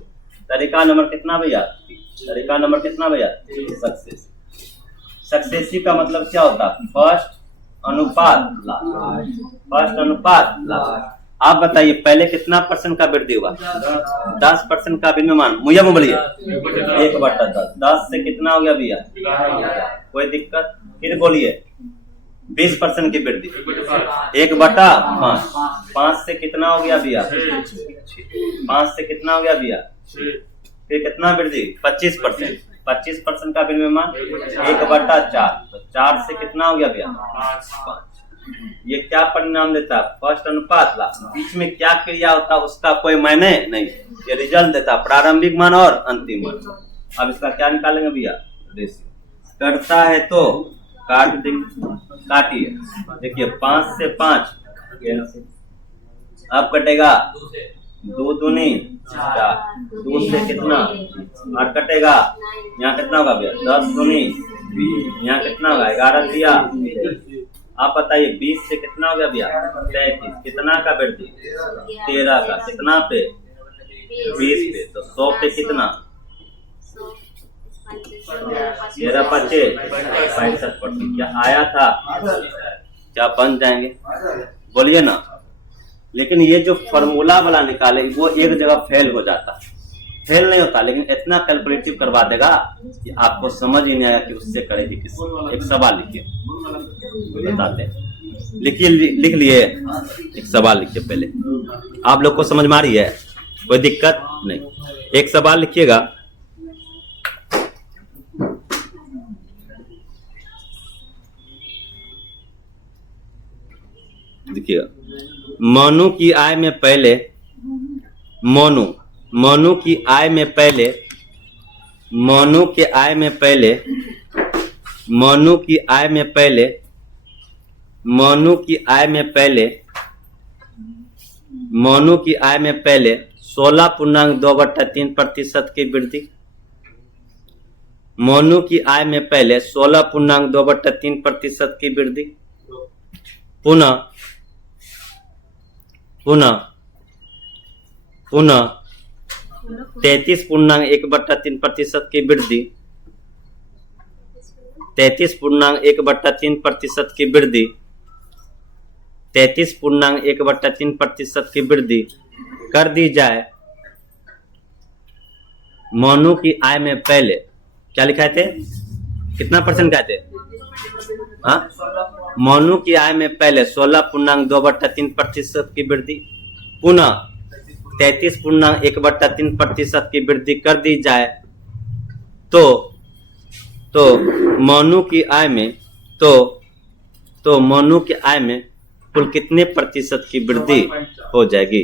तरीका नंबर कितना भैया, तरीका नंबर कितना भैया, सक्सेसिव का मतलब क्या होता है, फर्स्ट अनुपात लास्ट, फर्स्ट अनुपात लास्ट। आप बताइए पहले कितना परसेंट का वृद्धि हुआ, 10% का विनिर्माण, मुझे बोलिए 1/10, 10 से कितना हो गया भैया, कोई दिक्कत, फिर बोलिए 20% की वृद्धि, 1/5, 5 से कितना हो गया भैया 5 से कितना हो गया भैया, फिर कितना वृद्धि 25%, 25% का विनिर्माण 1/4, तो 4 से कितना हो गया भैया 5। ये क्या परिणाम देता है, फर्स्ट अनुपात लास्ट, बीच में क्या क्रिया होता है उसका कोई मायने नहीं, ये रिजल्ट देता है प्रारंभिक मान और अंतिम मान। अब इसका क्या निकालेंगे भैया, रेशियो। करता है तो काट देंगे, काटिए। देखिए 5 से 5 अब कटेगा 2 दूनी 4, 2 से कितना 8 कटेगा, यहाँ कितना होगा भैया 10 दूनी 20, यहाँ कितना होगा 11 दिया। आप बताइए 20 से कितना हो गया भैया 33, कितना का वृद्धि 13 का, कितना पे 20 पे, तो 100 पे कितना 13 पच्चे 65%। क्या आया था, क्या बन जाएंगे बोलिए ना। लेकिन ये जो फॉर्मूला वाला निकाले वो एक जगह फेल हो जाता, फेल नहीं होता, लेकिन इतना कैलकुलेटिव करवा देगा कि आपको समझ ही नहीं आएगा कि उससे करेगी किस। एक सवाल लिखिए, बताते हैं, लिखिए, लिख लिए एक सवाल लिखिए पहले। आप लोग को समझ में आ रही है, कोई दिक्कत नहीं। एक सवाल लिखिएगा, देखिएगा, मोनू की आय में पहले मोनू की आय में पहले मोनू की आय में पहले 16.2/3% की वृद्धि, मोनू की आय में पहले 16.2/3% की वृद्धि, पुनः 33.1/3% की वृद्धि, 33.1/3% की वृद्धि, 33.1/3% की वृद्धि कर दी जाए मोनू की आय में पहले, क्या लिखा थे, कितना परसेंट कहते, हाँ, मोनू की आय में पहले 16.2/3% की वृद्धि, पुनः 33.1/3% की वृद्धि कर दी जाए तो मोनू की आय में मोनू की आय में कुल कितने प्रतिशत की वृद्धि हो जाएगी,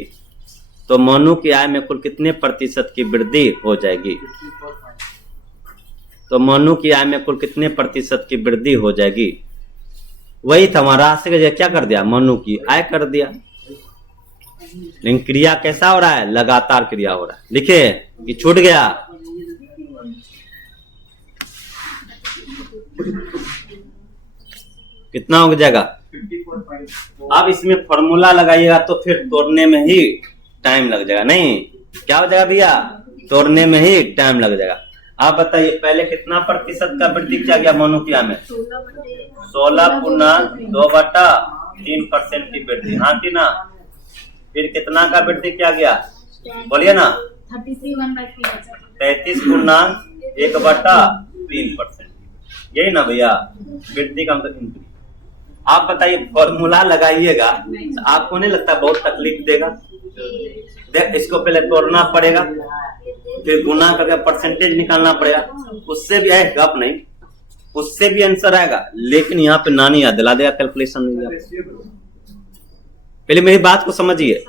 तो मोनू की आय में कुल कितने प्रतिशत की वृद्धि हो जाएगी, तो मोनू की आय में कुल कितने प्रतिशत की वृद्धि हो जाएगी। वही था हमारा राशि का क्या कर दिया, मोनू की आय कर दिया। लेकिन क्रिया कैसा हो रहा है, लगातार क्रिया हो रहा है। लिखे कि छूट गया, कितना हो जाएगा। अब इसमें फॉर्मूला लगाइएगा तो फिर तोड़ने में ही टाइम लग जाएगा, नहीं क्या हो जाएगा भैया, तोड़ने में ही टाइम लग जाएगा। आप बताइए पहले कितना प्रतिशत का वृद्धि किया गया मोनू की आय में, 16.2/3% की वृद्धि, हाँ कि ना। फिर कितना का वृद्धि किया गया, बोलिए ना, 33.1/3%, यही ना भैया वृद्धि का मतलब इंक्रीज। आप बताइए फॉर्मूला लगाइएगा तो आपको नहीं लगता बहुत तकलीफ देगा। देख इसको पहले तोड़ना पड़ेगा, फिर गुना करके परसेंटेज निकालना पड़ेगा, उससे भी आए गप नहीं, उससे भी आंसर आएगा। लेकिन यहाँ पे नानी याद दिला देगा, कैलकुलेशन नहीं दिया। पहले मेरी बात को समझिए,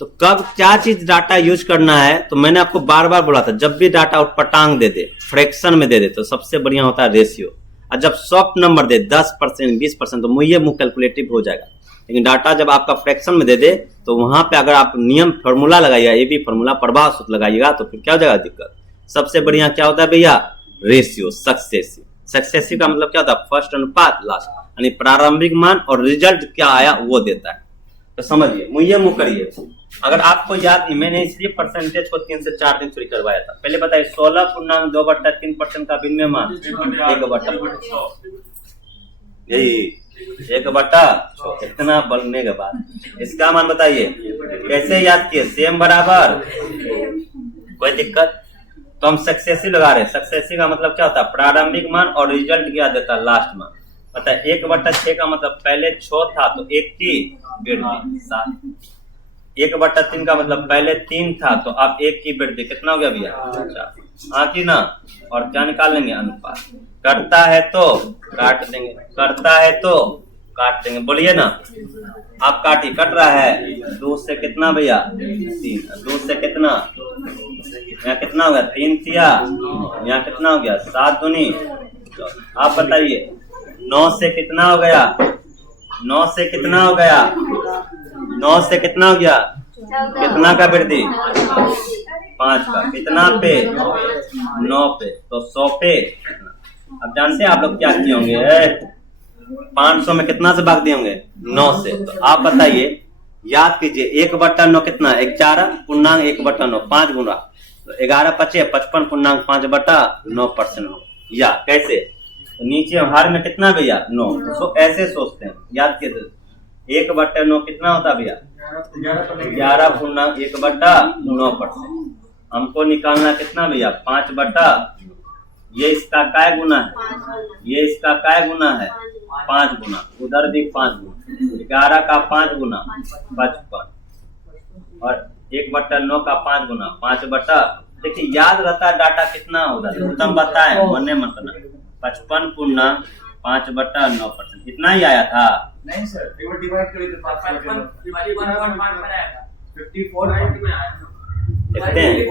तो कब क्या चीज डाटा यूज करना है, तो मैंने आपको बार बार बोला था, जब भी डाटा उटपटांग दे दे, फ्रैक्शन में दे दे, तो सबसे बढ़िया होता है रेशियो। और जब सॉफ्ट नंबर दे 10%, 20%, तो मुझे मुंह कैलकुलेटिव हो जाएगा। लेकिन डाटा जब आपका फ्रैक्शन में दे दे, तो वहां पे अगर आप नियम फॉर्मूला लगाइएगा, ये भी फॉर्मूला प्रभाव सूत्र लगाइएगा, तो फिर क्या हो जाएगा दिक्कत। सबसे बढ़िया क्या होता है भैया, रेशियो, सक्सेसिव। सक्सेसिव का मतलब क्या होता है, फर्स्ट अनुपात लास्ट, यानी प्रारंभिक मान और रिजल्ट क्या आया वो देता है। तो समझिए, मुझे मुंह करिए। अगर आपको याद नहीं, मैंने इसलिए परसेंटेज को 3 से 4 दिन चोरी करवाया था। पहले बताइए 16.2/3% का विनिमय मान 1/6, यही 1/6, इतना बनने के बाद इसका मान बताइए कैसे याद किए, सेम बराबर, कोई दिक्कत। तो हम सक्सेसिव लगा रहे हैं। सक्सेसिव का मतलब क्या होता है, प्रारंभिक मान और रिजल्ट क्या देता है, लास्ट मान। पता है 1/6 का मतलब पहले 6 था तो 1 की वृद्धि 7। 1/3 का मतलब पहले 3 था तो अब 1 की वृद्धि कितना हो गया भैया 4, हाँ कि ना। और क्या निकाल लेंगे, अनुपात। करता है तो काट देंगे, करता है तो काट देंगे, बोलिए ना। आप काटी, कट रहा है 2 से कितना भैया 3, 2 से कितना, यहाँ कितना हो गया 3 थिया, यहाँ कितना हो गया 7 दूनी। आप बताइए 9 से कितना हो गया? 9 से कितना हो गया? 9 से कितना हो गया? कितना का वृद्धि? 5 का। कितना पे? 9 पे। तो 100 पे। अब जानते हैं आप लोग क्या किए होंगे? 500 में कितना से भाग दिए होंगे? 9 से। तो आप बताइए, याद कीजिए 1/9 कितना? 11 पूर्णांक 1/9 5 गुना। तो 11 बचे 55 पूर्णांक 5/9%। या कैसे? तो नीचे हर में कितना भैया? 9। तो ऐसे सोचते हैं, याद कीजिए 1/9 कितना होता भैया? 11 पूर्णांक 1/9%। हमको निकालना कितना भैया? 5/। ये इसका काय गुना है? ये इसका काय गुना है? 5 गुना। उधर भी 5 गुना। 11 का 5 गुना 55 और 1/9 का 5 गुना 5/। देखिए याद रहता है डाटा कितना होगा? उत्तम बताए मने मतलब 55 पूर्णांक 5/9%। इतना ही आया था? नहीं सर, एक बार डिवाइड करिए तो 51.5 में आया था। 54 में आया। देखते हैं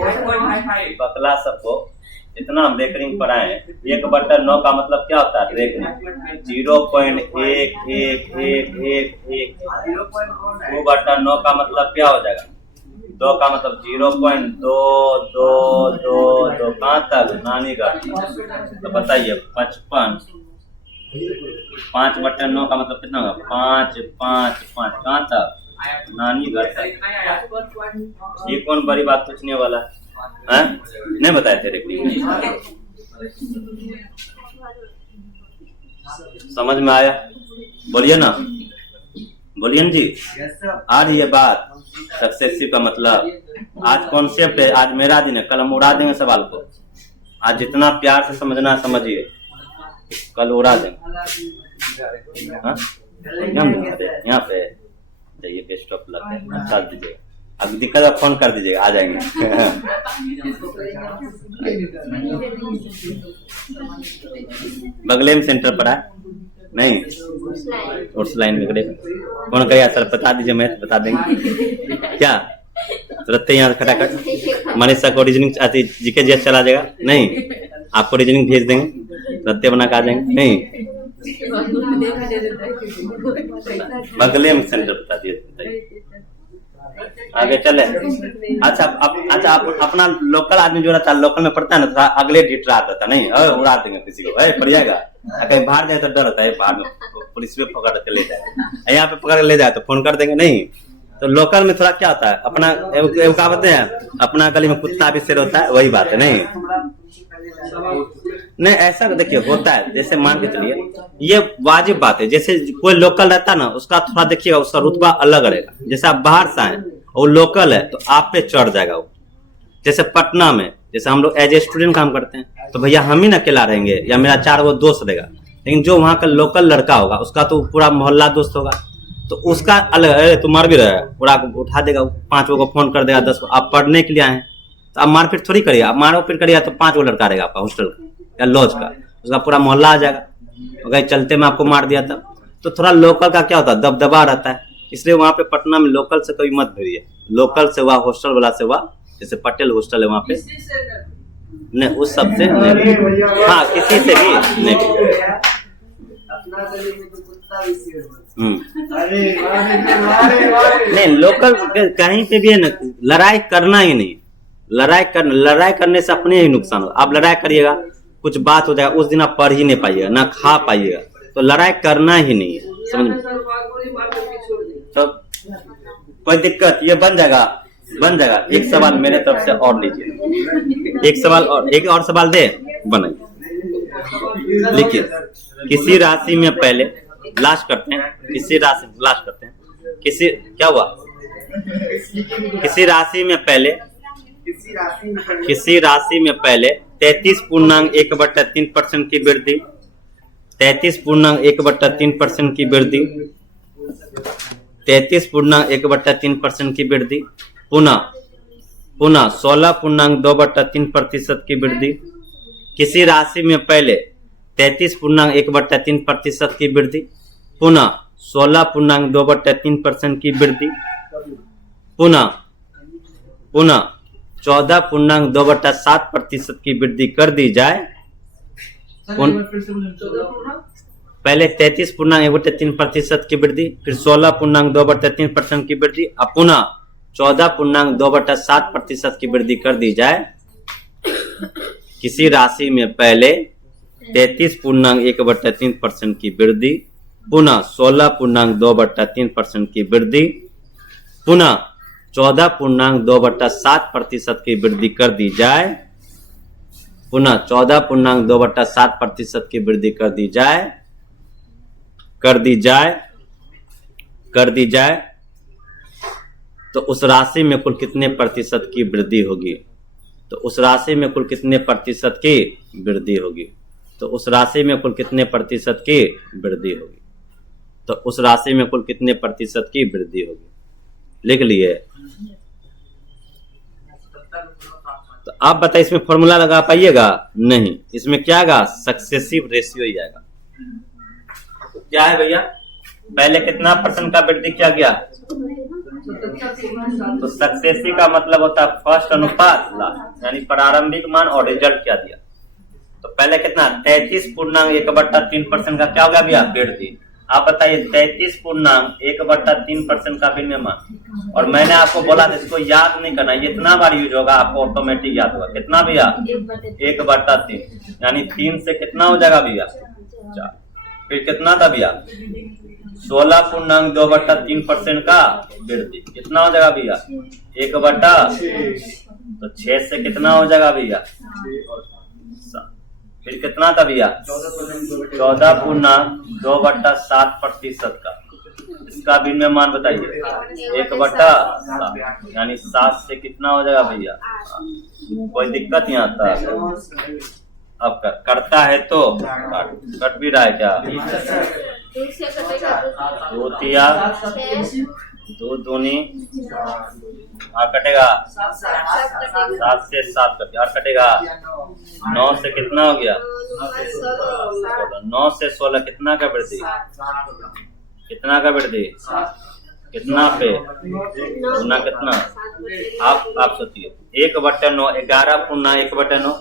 बकला सबको इतना हम रेकरिंग पढ़ाए। 1/9 का मतलब क्या होता है? रेकरिंग 0.1111। 2/9 का मतलब क्या हो जाएगा? 2 का मतलब 0.2222। कहाँ तक नानी घाट? तो बताइए 55। 5/9 का मतलब कितना होगा? 5 5 5। कहाँ तक? नानी घाट तक। ये कौन बड़ी बात पूछने वाला है? नहीं बताए थे? समझ में आया? बोलिए ना, बोलिए ना जी। आज ये बात सक्सेसिव का मतलब, आज कॉन्सेप्ट है, आज मेरा दिन है, कल हम उड़ा देंगे सवाल को। आज जितना प्यार से समझना समझिए, कल उड़ा देंगे। हाँ? यहाँ पे जाइए, बेस्ट ऑफ लक है, डाल दीजिएगा। अब दिक्कत है फोन कर दीजिएगा, आ जाएंगे। बगले में सेंटर पड़ा है नहीं? उस लाइन में कौन करेगा सर? बता दीजिए, मैं बता देंगे। क्या तुरंत यहाँ खड़ा कर मनीषा को रीजनिंग आती जीके जी चला जाएगा? नहीं, आपको रीजनिंग भेज देंगे, तुरंत बना के आ जाएंगे। नहीं, बगले में सेंटर बता दिए। आगे चले। अच्छा आप अपना लोकल आदमी जो रहता है, लोकल में पढ़ता है ना, थोड़ा अगले डिटरा रहता नहीं, उड़ा देंगे किसी को, पड़ जाएगा। कहीं बाहर जाए तो डर रहता है, बाहर में पुलिस में पकड़ के ले जाए, यहाँ पे पकड़ के ले जाए तो फोन कर देंगे। नहीं, तो लोकल में थोड़ा क्या होता है, अपना क्या बोलते हैं, अपना गली में कुत्ता भी शेर होता है, वही बात है। नहीं ऐसा देखिए होता है, जैसे मान के चलिए, ये वाजिब बात है। जैसे कोई लोकल रहता है ना, उसका थोड़ा देखिएगा, उसका रुतबा अलग रहेगा। जैसे आप बाहर से आए और लोकल है तो आप पे चढ़ जाएगा वो। जैसे पटना में, जैसे हम लोग एज ए स्टूडेंट काम करते हैं, तो भैया हम ही ना अकेला रहेंगे या मेरा 4 वो दोस्त रहेगा। लेकिन जो वहाँ का लोकल लड़का होगा, उसका तो पूरा मोहल्ला दोस्त होगा, तो उसका अलग, तुम मर भी रहे, पूरा उठा देगा, 5 को फोन कर देगा, 10 को। आप पढ़ने के लिए आए तो आप मारपीट थोड़ी करिए, आप मारपीट करिए तो 5 लड़का रहेगा आपका हॉस्टल का या लॉज का, उसका पूरा मोहल्ला आ जाएगा। अगर चलते में आपको मार दिया तब, तो थोड़ा लोकल का क्या होता है, दबदबा रहता है। इसलिए वहाँ पे पटना में लोकल से कभी मत भेजिए। लोकल से हुआ, हॉस्टल वाला से हुआ, जैसे पटेल हॉस्टल है वहाँ पे, नहीं उस सबसे नहीं, हाँ किसी से भी नहीं। नहीं लोकल कहीं पे भी है ना, लड़ाई करना ही नहीं। लड़ाई करने से अपने ही नुकसान हो। आप लड़ाई करिएगा, कुछ बात हो जाएगा, उस दिन आप पढ़ ही नहीं पाइएगा, ना खा पाइएगा। तो लड़ाई करना ही नहीं है, समझ में? तो कोई दिक्कत, ये बन जाएगा। एक सवाल मेरे तरफ से और लीजिए, एक सवाल और, एक और सवाल दे बनाइए। लिखिए, किसी राशि में पहले लास्ट करते हैं, किसी क्या हुआ, किसी राशि में पहले 33.1/3% की वृद्धि, 33.1/3% की वृद्धि, 33.1/3% की वृद्धि, पुनः 16.2/3% की वृद्धि। किसी राशि में पहले 33.1/3% की वृद्धि, पुनः 16.2/3% की वृद्धि, पुनः 14.2/7% की वृद्धि कर दी जाए। पहले 33.1/3% की वृद्धि, फिर 16.2/3% की वृद्धि, अब पुनः 14.2/7% की वृद्धि कर दी जाए। किसी राशि में पहले 33.1/3% की वृद्धि, पुनः 16.2/3% की वृद्धि, पुनः 14.2/7% की वृद्धि कर दी जाए, पुनः 14.2/7% की वृद्धि कर दी जाए तो उस राशि में कुल कितने प्रतिशत की वृद्धि होगी? तो उस राशि में कुल कितने प्रतिशत की वृद्धि होगी? तो उस राशि में कुल कितने प्रतिशत की वृद्धि होगी? तो उस राशि में कुल कितने प्रतिशत की वृद्धि होगी? लिख लिए। तो आप बताइए इसमें फॉर्मूला लगा पाइएगा? नहीं, इसमें क्या आएगा? सक्सेसिव रेशियो ही आएगा। तो क्या है भैया, पहले कितना परसेंट का वृद्धि किया गया? तो सक्सेसिव का मतलब होता है फर्स्ट अनुपात लास्ट, यानी प्रारंभिक मान और रिजल्ट क्या दिया। तो पहले कितना 33.1/3% का क्या हो गया भैया? वृद्धि। आप बताइए 33.1/3% का विनिर्माण, और मैंने आपको बोला था इसको याद नहीं करना, ये इतना बार यूज होगा आपको ऑटोमेटिक याद होगा। कितना भैया? 1/3, यानी 3 से कितना हो जाएगा भैया? 4। फिर कितना था भैया? 16.2/3% का वृद्धि, कितना हो जाएगा भैया? 1/6। तो 6 से कितना हो जाएगा भैया? 7। फिर कितना था भैया? 14.2/7% का, इसका विनिर्माण बताइए 1/7, यानी 7 से कितना हो जाएगा भैया? कोई दिक्कत यहाँ था? अब करता है तो कट भी रहा है क्या? 2 तिया 2 दूनी कटेगा 7 से 7 कटे और कटेगा 9 से कितना हो गया? 9 से 16 कितना का वृद्धि? कितना का वृद्धि? कितना पे गुना कितना? आप सोचिए 1/9, 11.1/9,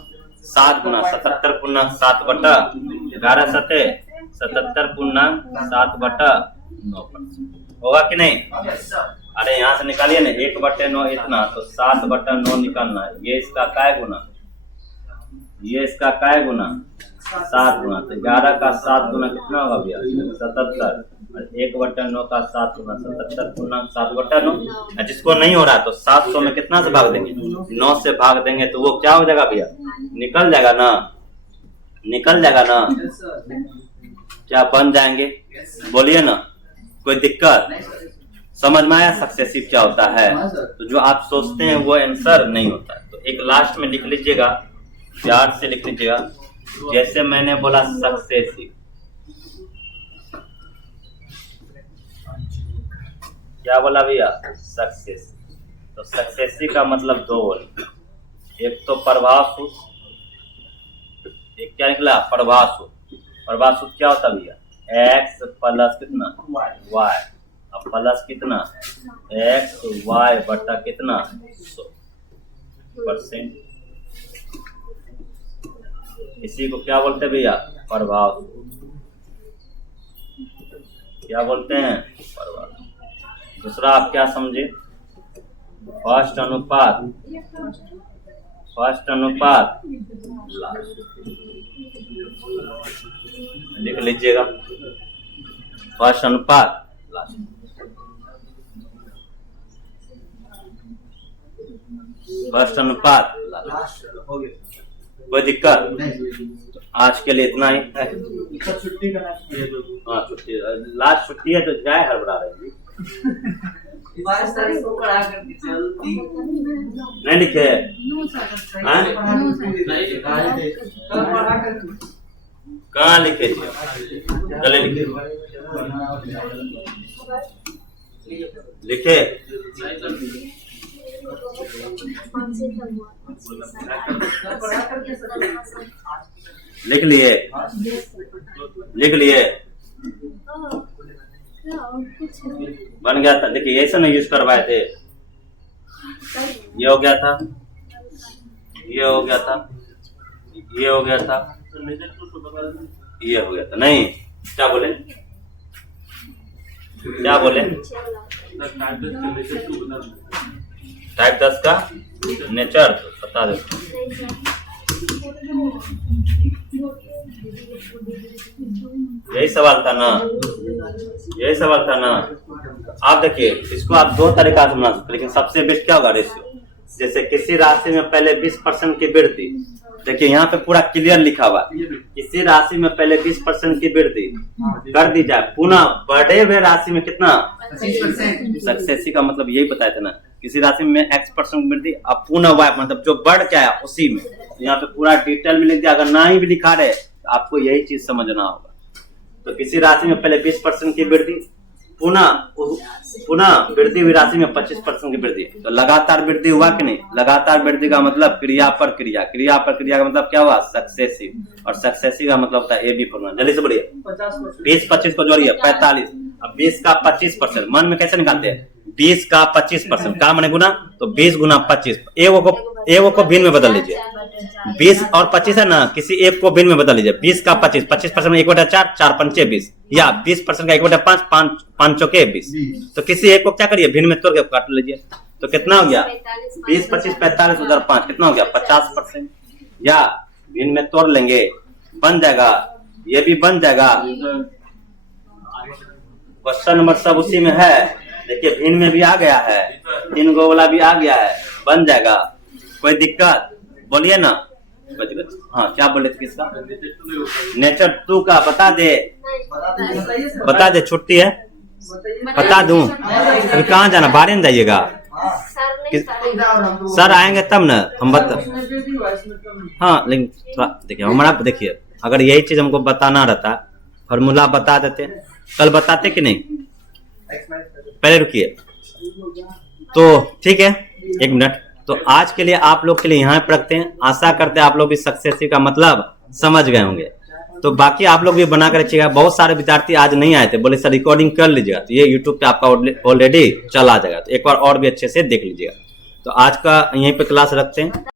7 गुना 77.7/11 सते 77.7/9% होगा कि नहीं? अरे यहाँ से निकालिए ना 1/9 इतना, तो 7/9 निकालना है। ये इसका काय गुना, ये इसका काय गुना 7 गुना, तो 11 का 7 गुना कितना होगा भैया? 77, और 1/9 का 7 गुना 77.7/9। जिसको नहीं हो रहा तो 700 में कितना से भाग देंगे? 9 से भाग देंगे तो वो क्या हो जाएगा भैया? निकल जाएगा ना, निकल जाएगा ना, क्या बन जाएंगे? बोलिए ना, कोई दिक्कत? समझ में आया सक्सेसिव क्या होता है? तो जो आप सोचते हैं वो आंसर नहीं होता है। तो एक लास्ट में लिख लीजिएगा, प्यार से लिख लीजिएगा, जैसे मैंने बोला सक्सेसिव, क्या बोला भैया? सक्सेसिव। तो सक्सेसिव का मतलब 2 बोले, एक तो प्रभाव सूत्र, एक क्या निकला? प्रभाव सूत्र। प्रभाव सूत्र क्या होता भैया? x प्लस कितना? y, अब प्लस कितना? x y बटा कितना? 100%। इसी को क्या बोलते हैं भैया? प्रभाव। क्या बोलते हैं? प्रभाव। दूसरा आप क्या समझे? फर्स्ट अनुपात लास्ट, लिख लीजिएगा फर्स्ट अनुपात लास्ट। फर्स्ट अनुपात लास्ट, कोई दिक्कत? तो आज के लिए इतना ही है। छुट्टी का हाँ छुट्टी, लास्ट छुट्टी है तो जाए हड़बड़ा रही। 22 तारीख को पढ़ा करती चलती नहीं लिखे? कहाँ लिखे थे? चले लिखे लिख लिए? लिख लिए? बन गया था। देखिए ऐसा नहीं यूज करवाए थे, ये हो गया था, ये हो गया था, ये हो गया था, ये हो गया था। नहीं क्या बोले क्या बोले? टाइप 10 का नेचर बता दो। यही सवाल था ना, यही सवाल था ना। आप देखिए इसको आप दो तरीका से बना सकते, लेकिन सबसे बेस्ट क्या होगा रेशियो। जैसे किसी राशि में पहले 20% की वृद्धि, देखिए यहाँ पे पूरा क्लियर लिखा हुआ, किसी राशि में पहले 20% की वृद्धि कर दी जाए, पुनः बढ़े हुए राशि में कितना 25%। सक्सेसी का मतलब यही बताया था ना, किसी राशि में x% वृद्धि, अब पुनः y मतलब जो बढ़ के आया उसी में। यहाँ पे पूरा डिटेल में लिख दिया, अगर ना ही भी लिखा रहे तो आपको यही चीज समझना होगा। तो किसी राशि में पहले 20% की वृद्धि, पुनः वृद्धि हुई राशि में 25% की वृद्धि, तो लगातार वृद्धि हुआ कि नहीं? लगातार वृद्धि का मतलब क्रिया पर क्रिया, क्रिया पर क्रिया का मतलब क्या हुआ? सक्सेसिव। और सक्सेसिव का मतलब होता है AB फॉर्मूला। जल्दी से बढ़िए, 20-25 को जोड़िए 45। अब 20 का 25% मन में कैसे निकालते हैं? 20 का 25% का मैंने गुना, तो 20 गुना 25, एगो को भिन्न में बदल लीजिए। 20 और 25 है ना, किसी एक को भिन्न में बदल लीजिए। 20 का 25% में 1/4, 4 पंचे 20, या 20% का 1/5, 5 चौके 20। तो किसी एक को क्या करिए, भिन्न में तोड़ के काट लीजिए। तो कितना हो गया? 20, 25, 45 उधर 5, कितना हो गया? 50%। या भिन्न में तोड़ लेंगे, बन जाएगा, ये भी बन जाएगा। क्वेश्चन नंबर सब उसी में है। देखिए भिन्न में भी आ गया है, 3 गो वाला भी आ गया है, बन जाएगा। कोई दिक्कत बोलिए ना। हाँ क्या बोले थे किसका? नेचर 2 का बता दे, बता दे। छुट्टी है बता दूं? अभी कहाँ जाना? बाहर में जाइएगा? सर आएंगे तब ना हम बता। हाँ लेकिन थोड़ा देखिए हमारा, देखिए अगर यही चीज हमको बताना रहता, फॉर्मूला बता देते, कल बताते कि नहीं? पहले रुकिए तो ठीक है, 1 मिनट। तो आज के लिए आप लोग के लिए यहाँ पे रखते हैं। आशा करते हैं आप लोग भी सक्सेसिव का मतलब समझ गए होंगे। तो बाकी आप लोग भी बना कर रखिएगा। बहुत सारे विद्यार्थी आज नहीं आए थे, बोले सर रिकॉर्डिंग कर लीजिएगा, तो ये यूट्यूब पे आपका ऑलरेडी चला जाएगा, तो एक बार और भी अच्छे से देख लीजिएगा। तो आज का यहीं पे क्लास रखते हैं।